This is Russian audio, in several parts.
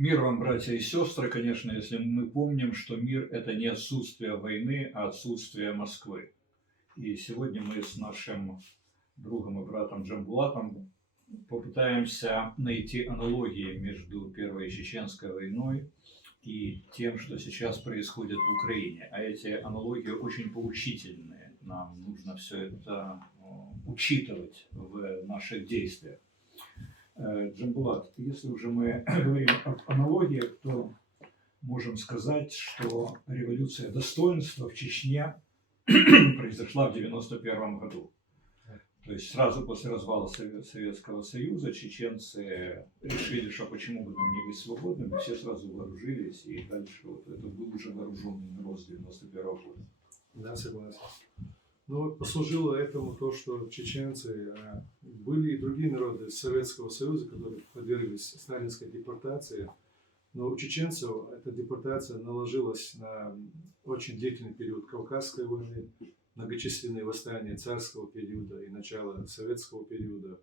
Мир вам, братья и сестры, конечно, если мы помним, что мир – это не отсутствие войны, а отсутствие Москвы. И сегодня мы с нашим другом и братом Джамбулатом попытаемся найти аналогии между Первой Чеченской войной и тем, что сейчас происходит в Украине. А эти аналогии очень поучительные. Нам нужно все это учитывать в наших действиях. Джамбулат, если уже мы говорим об аналогиях, то можем сказать, что революция достоинства в Чечне произошла в 1991 году. То есть сразу после развала Советского Союза чеченцы решили, что почему бы нам не быть свободными, все сразу вооружились, и дальше вот это был уже вооруженный народ с 1991 года. Да, согласен. Но послужило этому то, что чеченцы были и другие народы Советского Союза, которые подверглись сталинской депортации. Но у чеченцев эта депортация наложилась на очень длительный период Кавказской войны, многочисленные восстания царского периода и начала советского периода.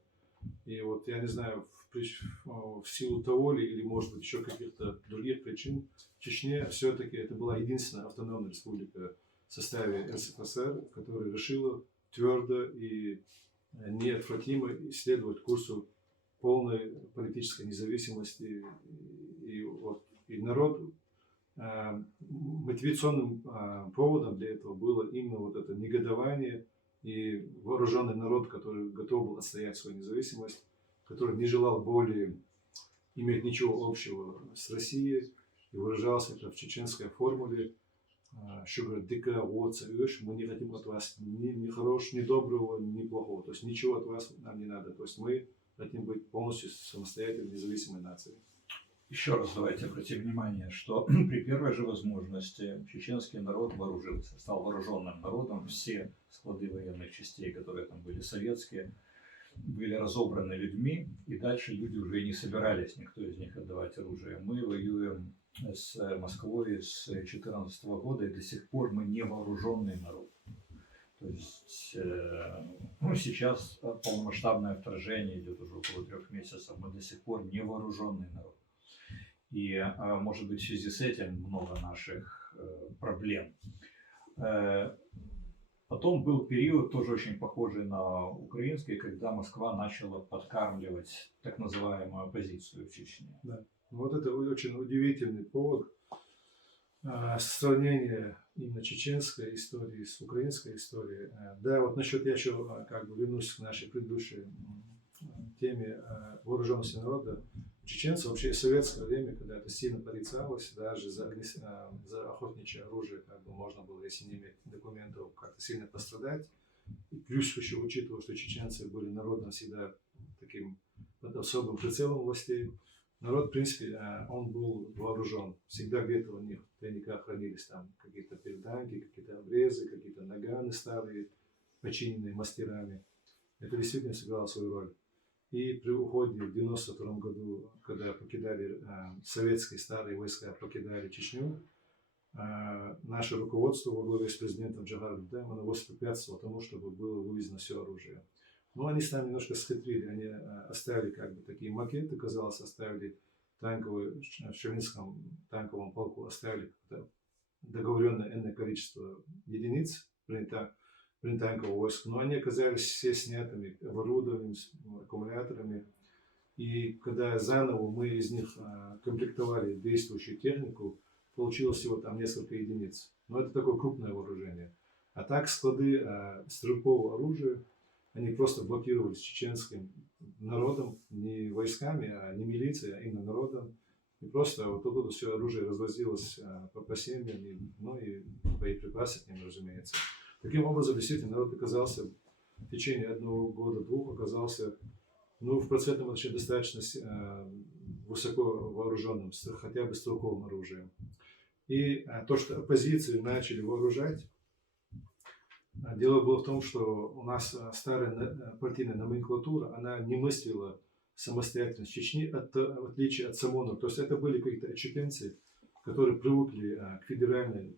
И вот я не знаю, в силу того ли, или может быть еще каких-то других причин, в Чечне все-таки это была единственная автономная республика в составе СССР, которая решила твердо и неотвратимо следовать курсу полной политической независимости. И народ, мотивационным поводом для этого было именно вот это негодование и вооруженный народ, который готов был отстоять свою независимость, который не желал более иметь ничего общего с Россией, и выражался это в чеченской формуле, что говорят, дика, вот, мы не хотим от вас ни хорошего, ни доброго, ни плохого, то есть ничего от вас нам не надо, то есть мы хотим быть полностью самостоятельной, независимой нацией. Еще раз давайте обратим внимание, что при первой же возможности чеченский народ вооружился, стал вооруженным народом. Все склады военных частей, которые там были советские, были разобраны людьми, и дальше люди уже не собирались, никто из них, отдавать оружие. Мы воюем с Москвой с 2014 года, и до сих пор мы не вооруженный народ. То есть сейчас полномасштабное вторжение идет уже около 3 месяцев, мы до сих пор не вооруженный народ. И, может быть, в связи с этим много наших проблем. Потом был период, тоже очень похожий на украинский, когда Москва начала подкармливать так называемую оппозицию в Чечне. Да. Вот это очень удивительный повод сравнения именно чеченской истории с украинской историей. Да, вот насчет, я еще как бы вернусь к нашей предыдущей теме вооруженности народа. Чеченцы вообще в советское время, когда это сильно порицалось, даже за охотничье оружие как бы можно было, если не иметь документов, как-то сильно пострадать. И плюс еще учитывая, что чеченцы были народом всегда таким под особым прицелом властей, народ, в принципе, он был вооружен. Всегда где-то у них в тайниках хранились там какие-то перданки, какие-то обрезы, какие-то наганы старые, починенные мастерами. Это действительно сыграло свою роль. И при уходе в 1992 году, когда покидали советские старые войска, покидали Чечню, наше руководство во главе с президентом Джагаром Дудаем, оно воспрепятствовало тому, чтобы было вывезено все оружие. Но они с нами немножко схитрили, они оставили как бы такие макеты, казалось, оставили в Шевинском танковом полку, оставили договоренное энное количество единиц бронетанкового войска, но они оказались все снятыми оборудованием, аккумуляторами. И когда заново мы из них комплектовали действующую технику, получилось всего там несколько единиц. Но это такое крупное вооружение. А так склады стрелкового оружия, они просто блокировались чеченским народом, не войсками, не милицией, а именно народом. И просто вот оттуда все оружие развозилось по семьям, ну и боеприпасы к ним, разумеется. Таким образом, действительно, народ оказался в течение 1 года, 2 оказался в процентном отношении достаточно высоко вооруженным, хотя бы стрелковым оружием. И то, что оппозицию начали вооружать, дело было в том, что у нас старая партийная номенклатура, она не мыслила самостоятельность Чечни, в отличие от САМОНа. То есть это были какие-то отщепенцы, которые привыкли к федеральной,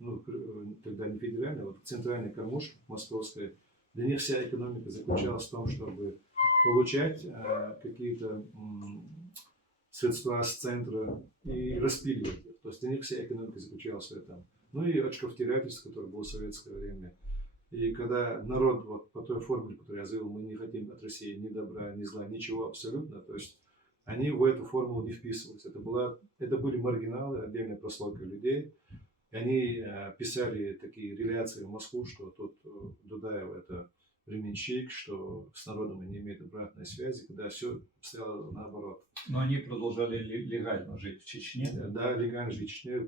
тогда не федеральной, вот к центральной кормушке московской. Для них вся экономика заключалась в том, чтобы получать какие-то средства с центра и распиливать их. То есть для них вся экономика заключалась в этом. Ну и очковтирательство, которое было в советское время. И когда народ вот по той формуле, которую я заявил, мы не хотим от России ни добра, ни зла, ничего абсолютно, то есть они в эту формулу не вписывались. Это были маргиналы, отдельная прослойка людей. И они писали такие реляции в Москву, что тут Дудаев это временщик, что с народом они не имеют обратной связи, когда все стояло наоборот. Но они продолжали легально жить в Чечне. Да, легально жить в Чечне.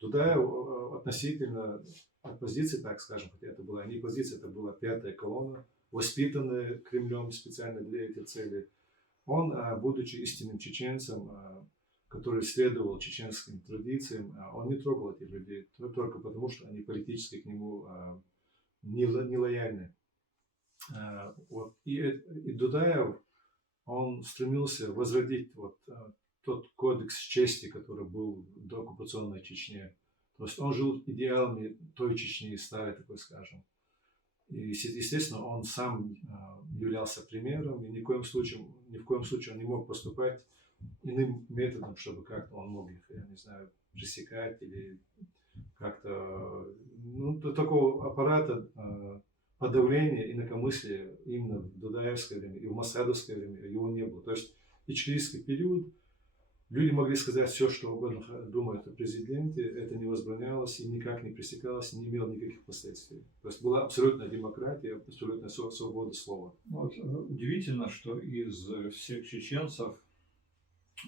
Дудаев относительно оппозиции, так скажем, хотя это была не оппозиция, это была пятая колонна, воспитанная Кремлем специально для этих целей. Он, будучи истинным чеченцем, который следовал чеченским традициям, он не трогал этих людей только потому, что они политически к нему не лояльны. Вот. И Дудаев, он стремился возродить вот тот кодекс чести, который был в дооккупационной Чечне. То есть он жил идеалами той Чечни, старой, такой скажем. И, естественно, он сам являлся примером, и ни в коем случае он не мог поступать иным методом, чтобы как-то он мог их, я не знаю, пресекать или как-то, ну, такого аппарата подавления инакомыслия именно в дудаевское время и в масадовское время его не было. То есть в ичкерийский период люди могли сказать все, что угодно думают о президенте, это не возбранялось и никак не пресекалось, не имело никаких последствий. То есть была абсолютная демократия, абсолютная свобода слова. Вот, удивительно, что из всех чеченцев,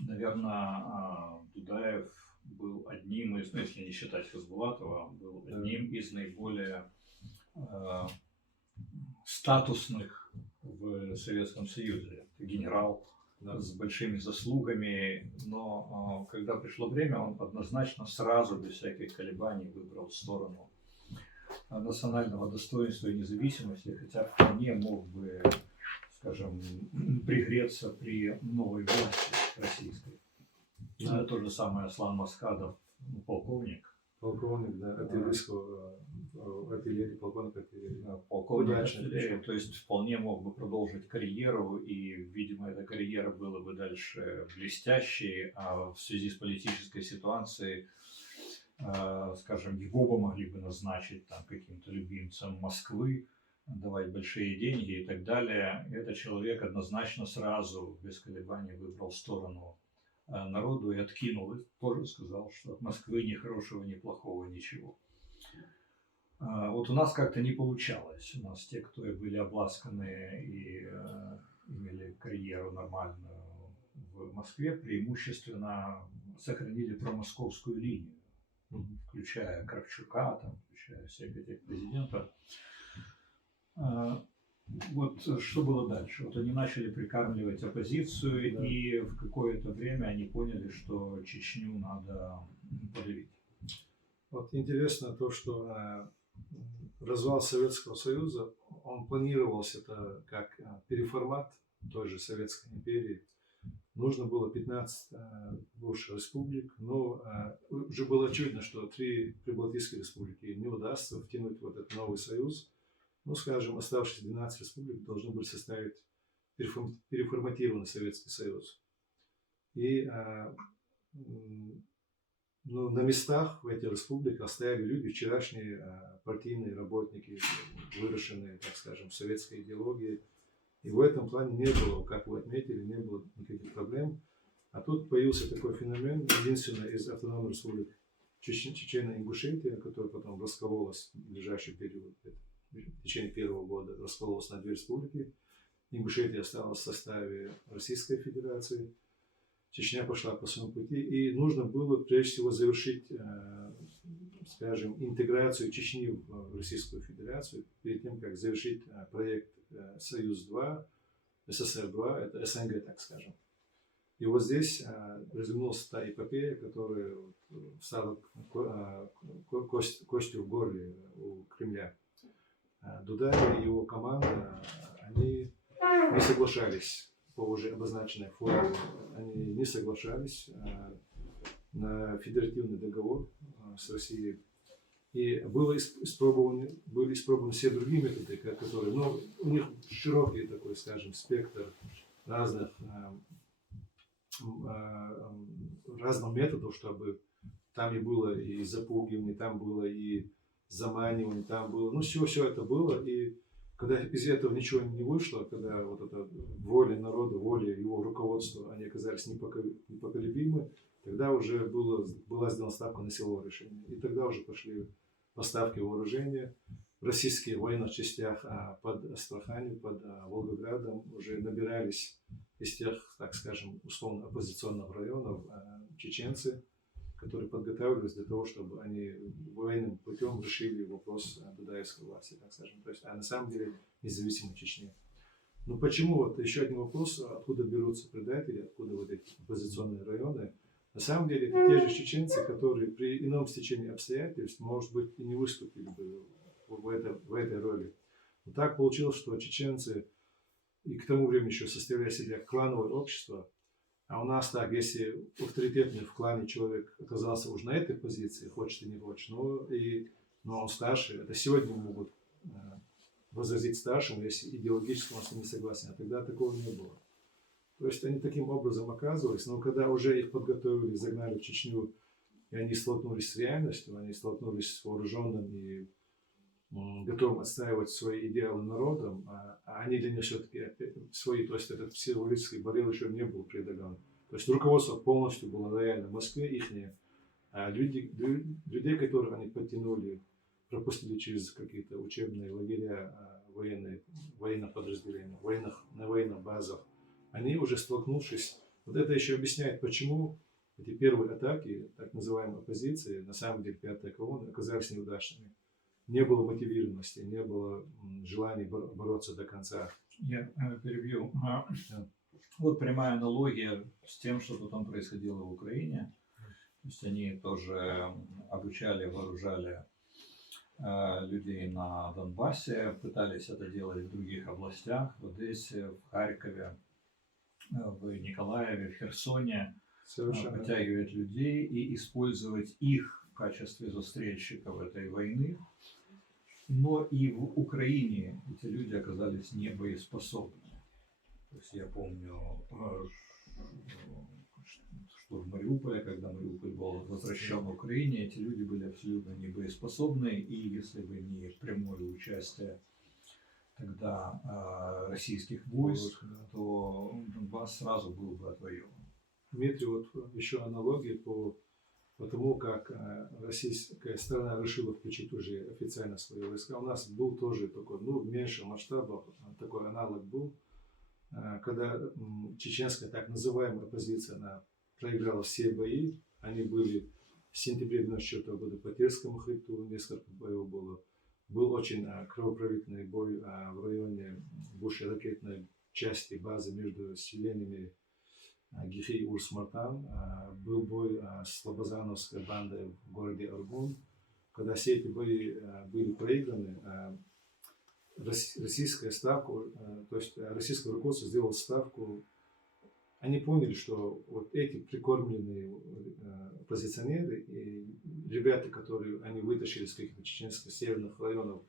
наверное, Дудаев был одним из, ну, если не считать Хасбулатова, был одним из наиболее статусных в Советском Союзе. Генерал, да, с большими заслугами, но когда пришло время, он однозначно сразу, без всяких колебаний, выбрал сторону национального достоинства и независимости, хотя вполне мог бы, скажем, пригреться при новой власти российской. Да. То же самое Аслан Маскадов, полковник. Полковник, да, артиллерийского артиллерии, полковник артиллерии. Полковник артиллерии, то есть вполне мог бы продолжить карьеру, и, видимо, эта карьера была бы дальше блестящей, а в связи с политической ситуацией, скажем, его бы могли бы назначить там каким-то любимцем Москвы, давать большие деньги и так далее. И этот человек однозначно сразу, без колебаний, выбрал сторону народу и откинул, и тоже сказал, что от Москвы ни хорошего, ни плохого, ничего. Вот у нас как-то не получалось. У нас те, кто были обласканы и имели карьеру нормальную в Москве, преимущественно сохранили промосковскую линию, включая Кравчука, там, включая всех этих президентов. Вот что было дальше? Вот они начали прикармливать оппозицию, да, и в какое-то время они поняли, что Чечню надо подавить. Вот интересно то, что развал Советского Союза, он планировался это как переформат той же Советской империи. Нужно было 15 бывших республик, но уже было очевидно, что 3 прибалтийские республики не удастся втянуть в этот новый союз. Ну, скажем, оставшиеся 12 республик должны были составить переформатированный Советский Союз. И на местах в этих республиках стояли люди, вчерашние партийные работники, выращенные, так скажем, в советской идеологии. И в этом плане не было, как вы отметили, не было никаких проблем. А тут появился такой феномен, единственная из автономных республик Чечено-Ингушетия, которая потом раскололась в ближайший период, в течение первого года, раскололась на 2 республики. Ингушетия осталась в составе Российской Федерации. Чечня пошла по своему пути, и нужно было прежде всего завершить, скажем, интеграцию Чечни в Российскую Федерацию, перед тем, как завершить проект Союз-2, СССР-2, это СНГ, так скажем. И вот здесь развернулась та эпопея, которая стала костью в горле у Кремля. Дудаев и его команда, они не соглашались по уже обозначенной форме, они не соглашались на федеративный договор с Россией. И были испробованы все другие методы, которые, ну, у них широкий такой, скажем, спектр разных разных методов, чтобы там и было и запугивание, там было и заманивание, там было, ну все это было, и когда из этого ничего не вышло, когда вот эта воля народа, воля его руководства, они оказались непоколебимы, тогда уже была сделана ставка на силовое решение. И тогда уже пошли поставки вооружения. В российских военных частях под Астраханью, под Волгоградом уже набирались из тех, так скажем, условно оппозиционных районов чеченцы, которые подготавливались для того, чтобы они военным путем решили вопрос дудаевской власти, так скажем. То есть, на самом деле независимой Чечне. Но почему, вот еще один вопрос, откуда берутся предатели, откуда вот эти оппозиционные районы? На самом деле это те же чеченцы, которые при ином стечении обстоятельств, может быть, и не выступили бы в этой роли. Но так получилось, что чеченцы и к тому времени еще составляли себя клановое общество. А у нас так, если авторитетный в клане человек оказался уже на этой позиции, хочет и не хочет, но он старше, это сегодня могут возразить старшему, если идеологически он с ним не согласен, а тогда такого не было. То есть они таким образом оказывались, но когда уже их подготовили, загнали в Чечню, и они столкнулись с реальностью, они столкнулись с вооруженным и готовым отстаивать свои идеалы народом, а они для них все-таки свои, то есть этот психологический барьер еще не был преодолен. То есть руководство полностью было лояльно Москве, ихнее, а людей, которых они подтянули, пропустили через какие-то учебные лагеря, военных подразделений, на военных базах, они уже столкнувшись, вот это еще объясняет, почему эти первые атаки, так называемой оппозиции, на самом деле пятая колонна, оказались неудачными. Не было мотивированности, не было желания бороться до конца. Я перебью. Вот прямая аналогия с тем, что потом происходило в Украине. То есть они тоже обучали, вооружали людей на Донбассе, пытались это делать в других областях, в Одессе, в Харькове, в Николаеве, в Херсоне, подтягивать людей и использовать их в качестве застрельщиков этой войны. Но и в Украине эти люди оказались не боеспособны. То есть я помню штурм Мариуполя, когда Мариуполь был возвращен в Украине, эти люди были абсолютно не боеспособны, и если бы не прямое участие тогда российских войск, то Донбасс сразу был бы отвоеван. Дмитрий, вот еще аналогия по тому, как российская сторона решила включить уже официально свои войска. У нас был тоже такой, в меньшем масштабе такой аналог был, когда чеченская так называемая оппозиция, она проиграла все бои. Они были в сентябре 1994 года по Терскому хребту, несколько боев было. Был очень кровопролитный бой в районе бывшей ракетной части базы между селениями Гихи и Урс-Мартан. Был бой с Слобожановской бандой в городе Аргун. Когда все эти бои были проиграны, российская ставка, то есть российское руководство сделало ставку. Они поняли, что вот эти прикормленные оппозиционеры и ребята, которые они вытащили из каких-то чеченских северных районов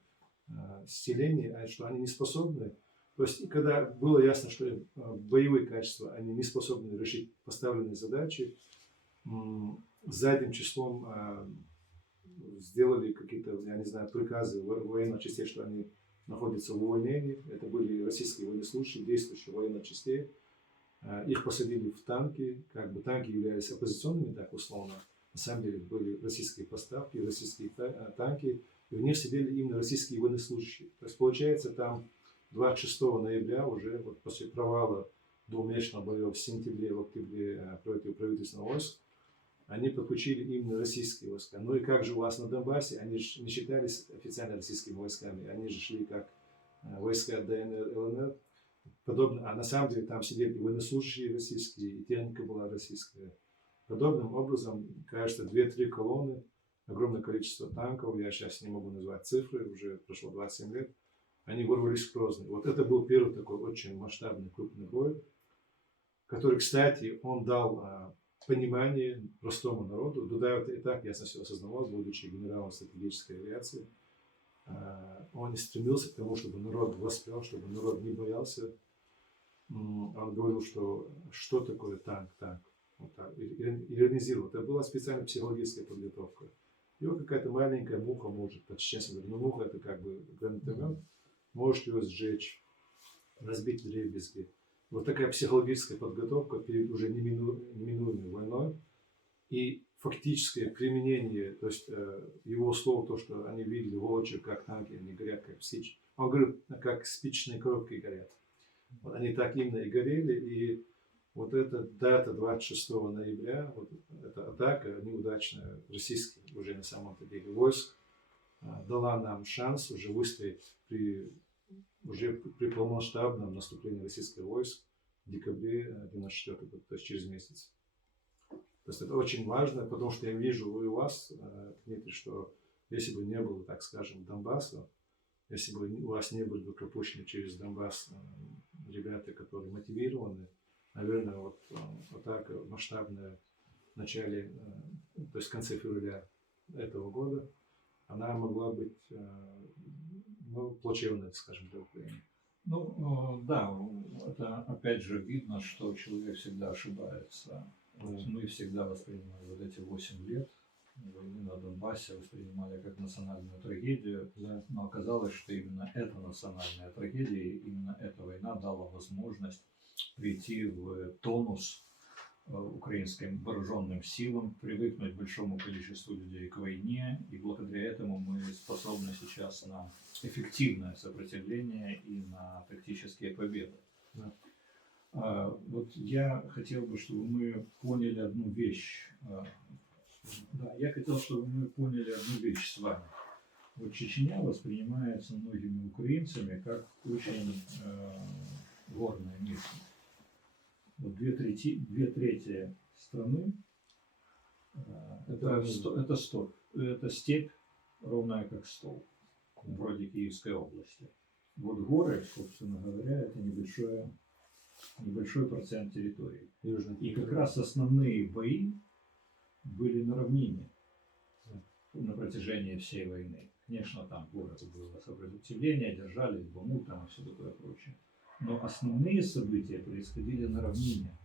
селений, что они не способны. То есть, когда было ясно, что боевые качества, они не способны решить поставленные задачи, задним числом сделали какие-то, я не знаю, приказы военных частей, что они находятся в увольнении. Это были российские военнослужащие, действующие в военных частях. Их посадили в танки, как бы танки являлись оппозиционными, так условно. На самом деле были российские поставки, российские танки, и в них сидели именно российские военнослужащие. То есть, получается, там 26 ноября уже вот после провала двухмесячных боев в сентябре, в октябре против правительственных войск, они подключили именно российские войска. Ну и как же у вас на Донбассе, они же не считались официально российскими войсками, они же шли как войска ДНР, ЛНР, подобно, а на самом деле там сидели и военнослужащие российские, и техника была российская. Подобным образом, кажется, 2-3 колонны, огромное количество танков, я сейчас не могу назвать цифры, уже прошло 27 лет, они ворвались в Грозный. Вот это был первый такой очень масштабный крупный бой, который, кстати, он дал понимание простому народу. Дудаев и так ясно все осознавал, будучи генералом стратегической авиации. Он не стремился к тому, чтобы народ воспрял, чтобы народ не боялся. он говорил, что такое танк. Вот так, иронизировал. Это была специальная психологическая подготовка. Его какая-то маленькая муха может, честно говоря, но муха это как бы гранатомет, может его сжечь, разбить вдребезги. Вот такая психологическая подготовка перед уже неминуемой войной и фактическое применение, то есть его слово, то, что они видели воочию, как танки, они горят, как спички. Он говорит, как спичечные коробки горят. Вот они так именно и горели, и вот эта дата 26 ноября, вот эта атака неудачная российских уже на самом-то деле войск, дала нам шанс уже выстоять уже при полномасштабном наступлении российских войск в декабре 1994 года, то есть через месяц. То есть это очень важно, потому что я вижу у вас, Дмитрий, что если бы не было, так скажем, Донбасса, если бы у вас не были бы пропущены через Донбасс ребята, которые мотивированы, наверное, вот атака масштабная в начале, то есть в конце февраля этого года, она могла быть плачевной, скажем, для Украины. Ну, да, это опять же видно, что человек всегда ошибается. Мы всегда воспринимали вот эти 8 лет войны на Донбассе, воспринимали как национальную трагедию, но оказалось, что именно эта национальная трагедия, именно эта война дала возможность прийти в тонус украинским вооруженным силам, привыкнуть большому количеству людей к войне, и благодаря этому мы способны сейчас на эффективное сопротивление и на тактические победы. Да. Вот я хотел бы, чтобы мы поняли одну вещь. Да, я хотел, чтобы мы поняли одну вещь с вами. Вот Чечня воспринимается многими украинцами как очень горная местность. Вот две трети страны это степь, ровная как стол, вроде Киевской области. Вот горы, собственно говоря, это небольшой процент территории. И как раз основные бои были на равнине на протяжении всей войны. Конечно, там город было сопротивление, держались, Бахмут там и все такое прочее. Но основные события происходили на равнине.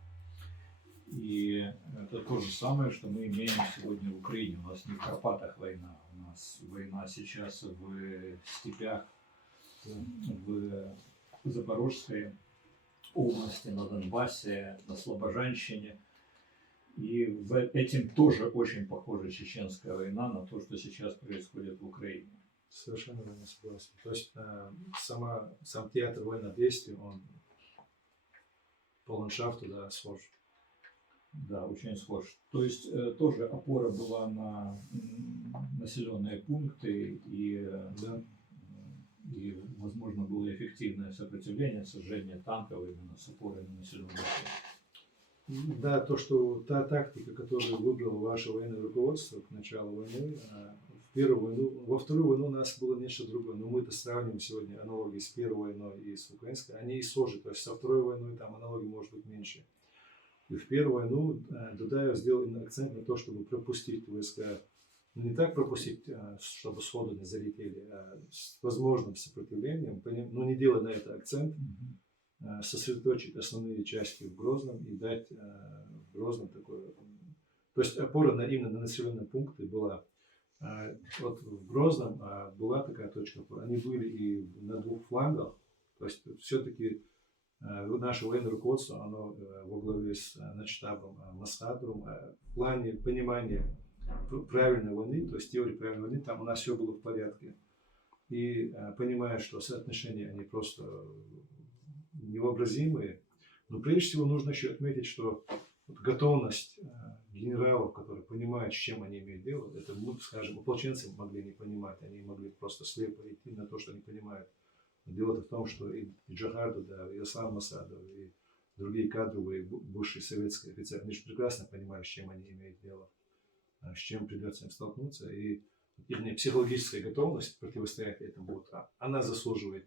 И это то же самое, что мы имеем сегодня в Украине. У нас не в Карпатах война, у нас война сейчас в степях, в Запорожской области, на Донбассе, на Слобожанщине. И этим тоже очень похожа чеченская война на то, что сейчас происходит в Украине. Совершенно верно, согласен. То есть сам театр военных действий, он по ландшафту, да, схож. Да, очень схож. То есть тоже опора была на населенные пункты и возможно было эффективное сопротивление, сожжение танков именно с опорой на населенные пункты. Да, та тактика, которую выбрало ваше военное руководство к началу войны, в первую войну, во вторую войну у нас было нечто другое, но мы это сравниваем сегодня аналогии с первой войной и с украинской, они и схожи, то есть со второй войной там аналогий может быть меньше. И в первую войну Дудаев сделал именно акцент на то, чтобы пропустить войска, ну не так пропустить, чтобы сходу не залетели, а с возможным сопротивлением, но не делая на это акцент, сосредоточить основные части в Грозном и дать в Грозном такое... То есть опора именно на населенные пункты была. Вот в Грозном была такая точка опоры. Они были и на двух флангах. То есть все-таки наше военное руководство, оно во главе с начштабом Масхадовым в плане понимания правильной войны, то есть теории правильной войны, там у нас все было в порядке. И понимая, что соотношения, они просто невообразимые. Но прежде всего нужно еще отметить, что готовность генералов, которые понимают, с чем они имеют дело, это, скажем, ополченцы могли не понимать, они могли просто слепо идти на то, что они понимают. Дело-то в том, что и Джахарду, да, и Аслан Масадов, и другие кадровые бывшие советские офицеры, они же прекрасно понимают, с чем они имеют дело, с чем придется им столкнуться. И их психологическая готовность противостоять этому, она заслуживает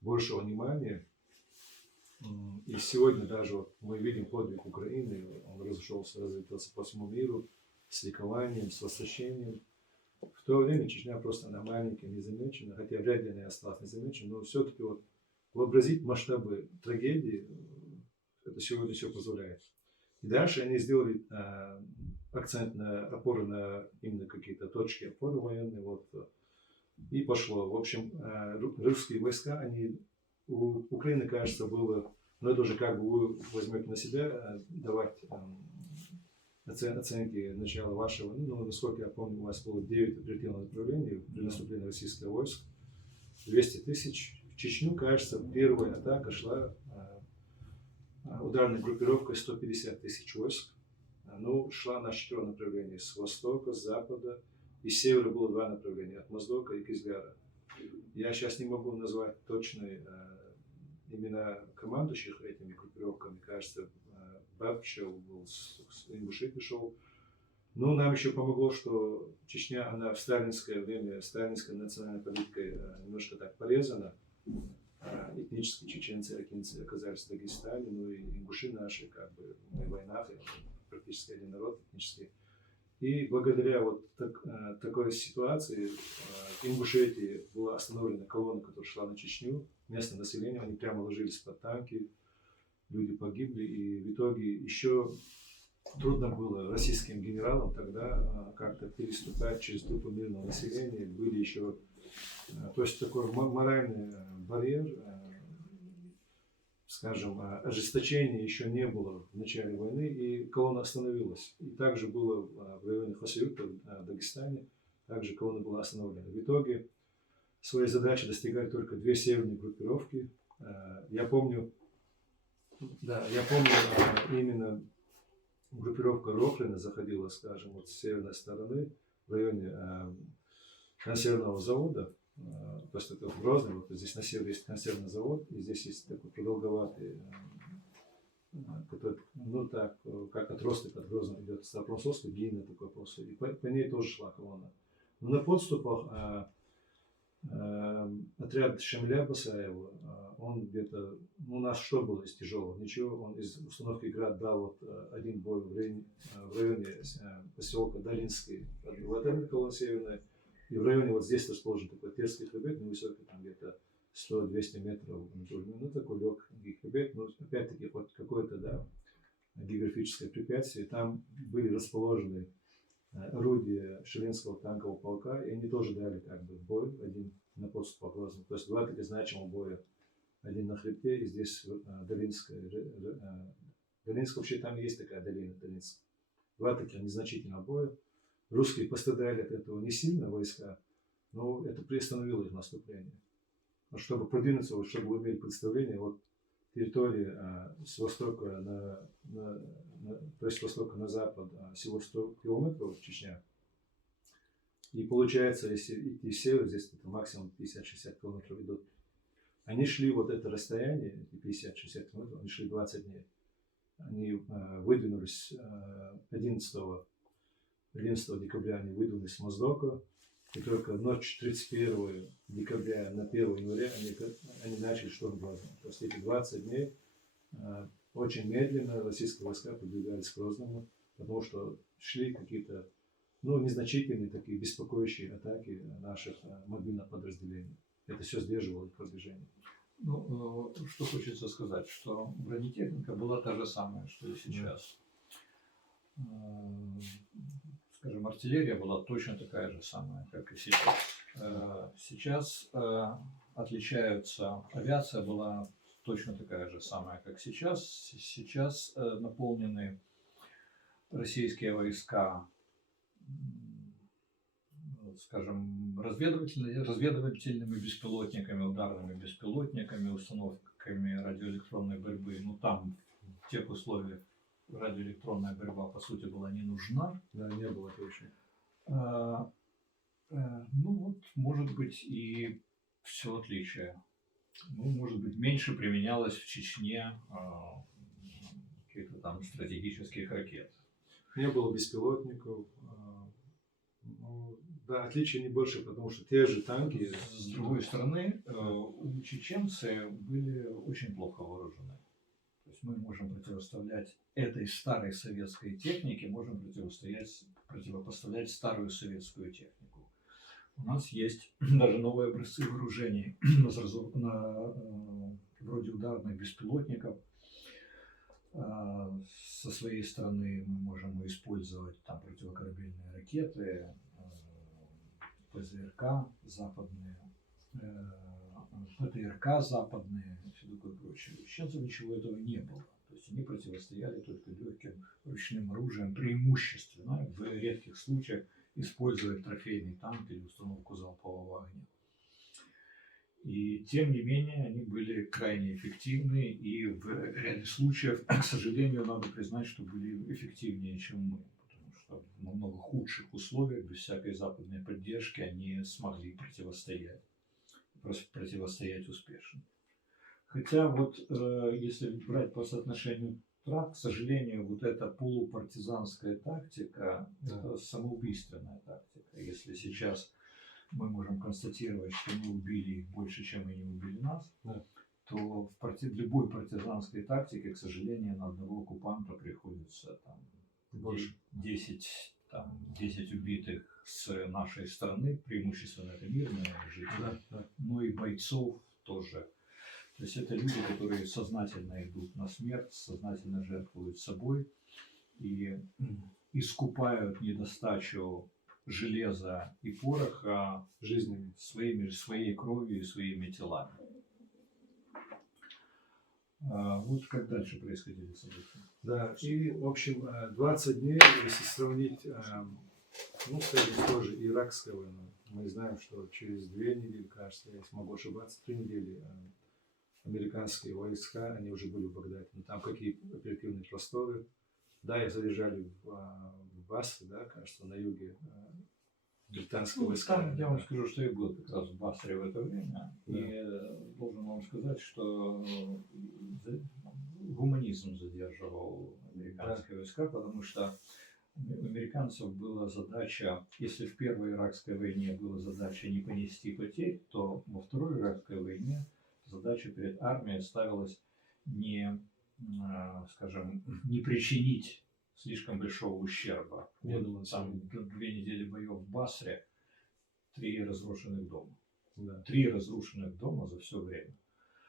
большего внимания. И сегодня даже вот мы видим подвиг Украины, он разошелся по всему миру с ликованием, с восхищением. В то время Чечня просто она маленькая, незамечена, хотя вряд ли она осталась незамечена, но все-таки вот вообразить масштабы трагедии это сегодня все позволяет. И дальше они сделали акцент на опоры на именно какие-то точки опоры военные. Вот, и пошло. В общем, русские войска, они у Украины, кажется, было, но это уже как бы вы возьмете на себя давать оценки начала вашего, ну, насколько я помню, у вас было 9 оперативных направлений при наступлении российских войск, 200 тысяч. В Чечню, кажется, первая атака шла ударной группировкой 150 тысяч войск. Ну, шла на 4 направления: с востока, с запада, и с севера было 2 направления: от Моздока и Кизляра. Я сейчас не могу назвать точные имена командующих этими группировками. Кажется, Бабчев был, с Ингушетии шел. Но нам еще помогло, что Чечня, она в сталинское время, сталинской национальной политикой немножко так порезана. Этнические чеченцы, акинцы оказались в Дагестане, ну и ингуши наши, как бы, на войнах, практически один народ этнический. И благодаря вот такой ситуации в Ингушетии была остановлена колонна, которая шла на Чечню. Местное население, они прямо ложились под танки, люди погибли, и в итоге еще трудно было российским генералам тогда как-то переступать через группу мирного населения. Были еще, то есть такой моральный барьер, скажем, ожесточения еще не было в начале войны, и колонна остановилась. И также было в районе Хасавюрта, в Дагестане, также колонна была остановлена. В итоге своей задачи достигали только 2 северные группировки. Я помню именно группировка Рохлина заходила, скажем, вот с северной стороны, в районе консервного завода. То есть это в Грозный, вот здесь на севере есть консервный завод, и здесь есть такой продолговатый, который, ну так, как отросток от Грозного идет, Ставропольский, длинный такой полосой, и по ней тоже шла колонна. Но на подступах отряд Шамиля Басаева, он где-то, ну, у нас что было из тяжелого? Ничего, он из установки Град дал вот один бой в районе поселка Долинский, вот эта колонна северная. И в районе вот здесь расположен такой Терский хребет, невысокий, там где-то 100-200 метров. Ну, такой легкий хребет, но опять-таки вот какое-то, да, географическое препятствие. Там были расположены орудия Шелинского танкового полка, и они тоже дали как бы бой, один на подступах Грозного. То есть 2 таких значимых боя. Один на хребте, и здесь Долинская. Долинская, вообще там есть такая долина Долинская. 2 таких незначительных боя. Русские пострадали от этого не сильно, войска, но это приостановило их наступление. Но чтобы продвинуться, вот, чтобы вы имели представление, вот территория с востока то есть с востока на запад всего 100 километров Чечня. И получается, если идти с севера, здесь это максимум 50-60 километров идут. Они шли вот это расстояние, 50-60 километров, они шли 20 дней. Они выдвинулись 11 декабря они выдвинулись с Моздока, и только ночь 31 декабря на 1 января они начали штурм Грозного. То есть эти 20 дней очень медленно российские войска продвигались к Грозному, потому что шли какие-то, ну, незначительные такие беспокоящие атаки наших мобильных подразделений. Это все сдерживало их продвижение. Ну, что хочется сказать, что бронетехника была та же самая, что и сейчас. Скажем, артиллерия была точно такая же самая, как и сейчас. Сейчас отличаются, авиация была точно такая же самая, как сейчас. Сейчас наполнены российские войска, скажем, разведывательными беспилотниками, ударными беспилотниками, установками радиоэлектронной борьбы. Ну, там в тех условиях радиоэлектронная борьба, по сути, была не нужна. Да, не было точно. Ну, вот, может быть, и все отличие. Ну, может быть, меньше применялось в Чечне каких-то там стратегических ракет. Не было беспилотников. Ну, да, отличий не больше, потому что те же танки. С другой стороны, чеченцы были очень плохо вооружены. То есть мы можем противоставлять этой старой советской технике, можем противопоставлять старую советскую технику. У нас есть даже новые образцы вооружений, вроде ударных беспилотников. Со своей стороны мы можем использовать там противокорабельные ракеты, ПЗРК западные, ПТРК западные и все такое прочее. Сейчас ничего этого не было. То есть они противостояли только легким ручным оружием, преимущественно в редких случаях используя трофейный танк или установку залпового огня. И тем не менее они были крайне эффективны, и в ряде случаев, к сожалению, надо признать, что были эффективнее, чем мы, потому что в намного худших условиях, без всякой западной поддержки, они смогли противостоять успешно. Хотя вот если брать по соотношению трат, к сожалению, вот эта полупартизанская тактика, это самоубийственная тактика. Если сейчас мы можем констатировать, что мы убили их больше, чем они убили нас, то в любой партизанской тактике, к сожалению, на одного оккупанта приходится там, больше 10 убитых с нашей стороны, преимущественно это мирные жители, но и бойцов тоже. То есть это люди, которые сознательно идут на смерть, сознательно жертвуют собой и искупают недостачу железа и пороха жизнями, своей кровью и своими телами. Вот как дальше происходили события. Да, и, в общем, 20 дней, если сравнить, ну, скажем, тоже иракская война. Мы знаем, что через 2 недели, кажется, я могу ошибаться, 3 недели американские войска, они уже были в Багдаде. Но там какие оперативные просторы. Да, их задержали в Басре, да, кажется, на юге британские войска. Там, я вам скажу, что я был как раз в Басре в это время. Да. И должен вам сказать, что гуманизм задерживал американские войска, потому что у американцев была задача, если в первой иракской войне была задача не понести потерь, то во второй иракской войне задача перед армией ставилась не, скажем, не причинить слишком большого ущерба. Вот там 2 недели боев в Басре, 3 разрушенных дома. Да. 3 разрушенных дома за все время.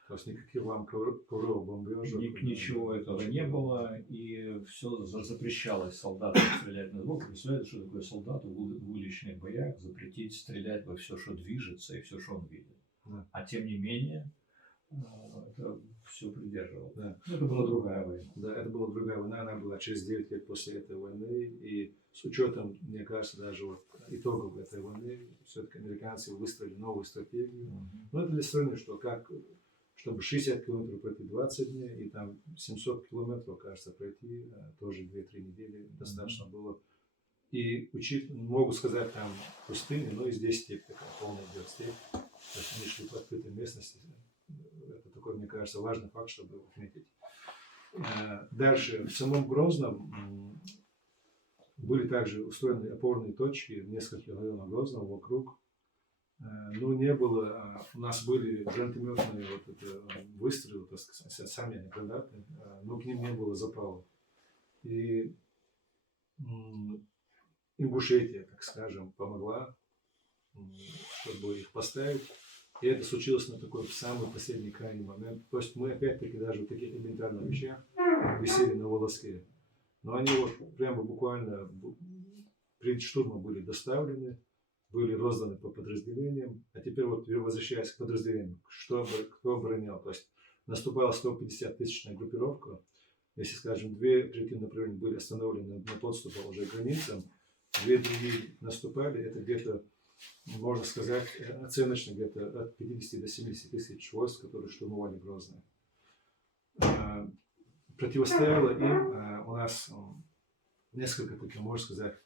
То есть никаких вам ковров, бомбежек? Ничего этого не было, и все запрещалось солдатам стрелять на звук. Представляете, что такое солдату в уличных боях запретить стрелять во все, что движется, и все, что он видит. Да. А тем не менее, это все придерживало. Да. Это была другая война. Да, это была другая война, она была через 9 лет после этой войны, и с учетом, мне кажется, даже вот итогов этой войны, все-таки американцы выстроили новую стратегию. Но это для сравнения, что чтобы 60 километров пройти 20 дней, и там 700 километров, кажется, пройти тоже 2-3 недели достаточно было. И могу сказать, там пустыня, но и здесь степь такая, полная идет степь. То есть они шли по открытой местности. Это такой, мне кажется, важный факт, чтобы отметить. Дальше, в самом Грозном были также устроены опорные точки в нескольких районах Грозного вокруг. Но не было, у нас были гранатометные выстрелы, так сказать, сами они гранаты, но к ним не было запалов. И Ингушетия, так скажем, помогла, чтобы их поставить. И это случилось на такой самый последний крайний момент. То есть мы опять-таки даже в таких элементарных вещах висели на волоске. Но они вот прямо буквально перед штурмом были доставлены, были розданы по подразделениям. А теперь вот возвращаясь к подразделениям, кто оборонял. То есть наступала 150-тысячная группировка. Если, скажем, 2 оперативных направления были остановлены на подступах уже к границам, 2 другие наступали, это где-то, можно сказать, оценочно где-то от 50 до 70 тысяч войск, которые штурмовали Грозное. Противостояло им у нас несколько таких, можно сказать,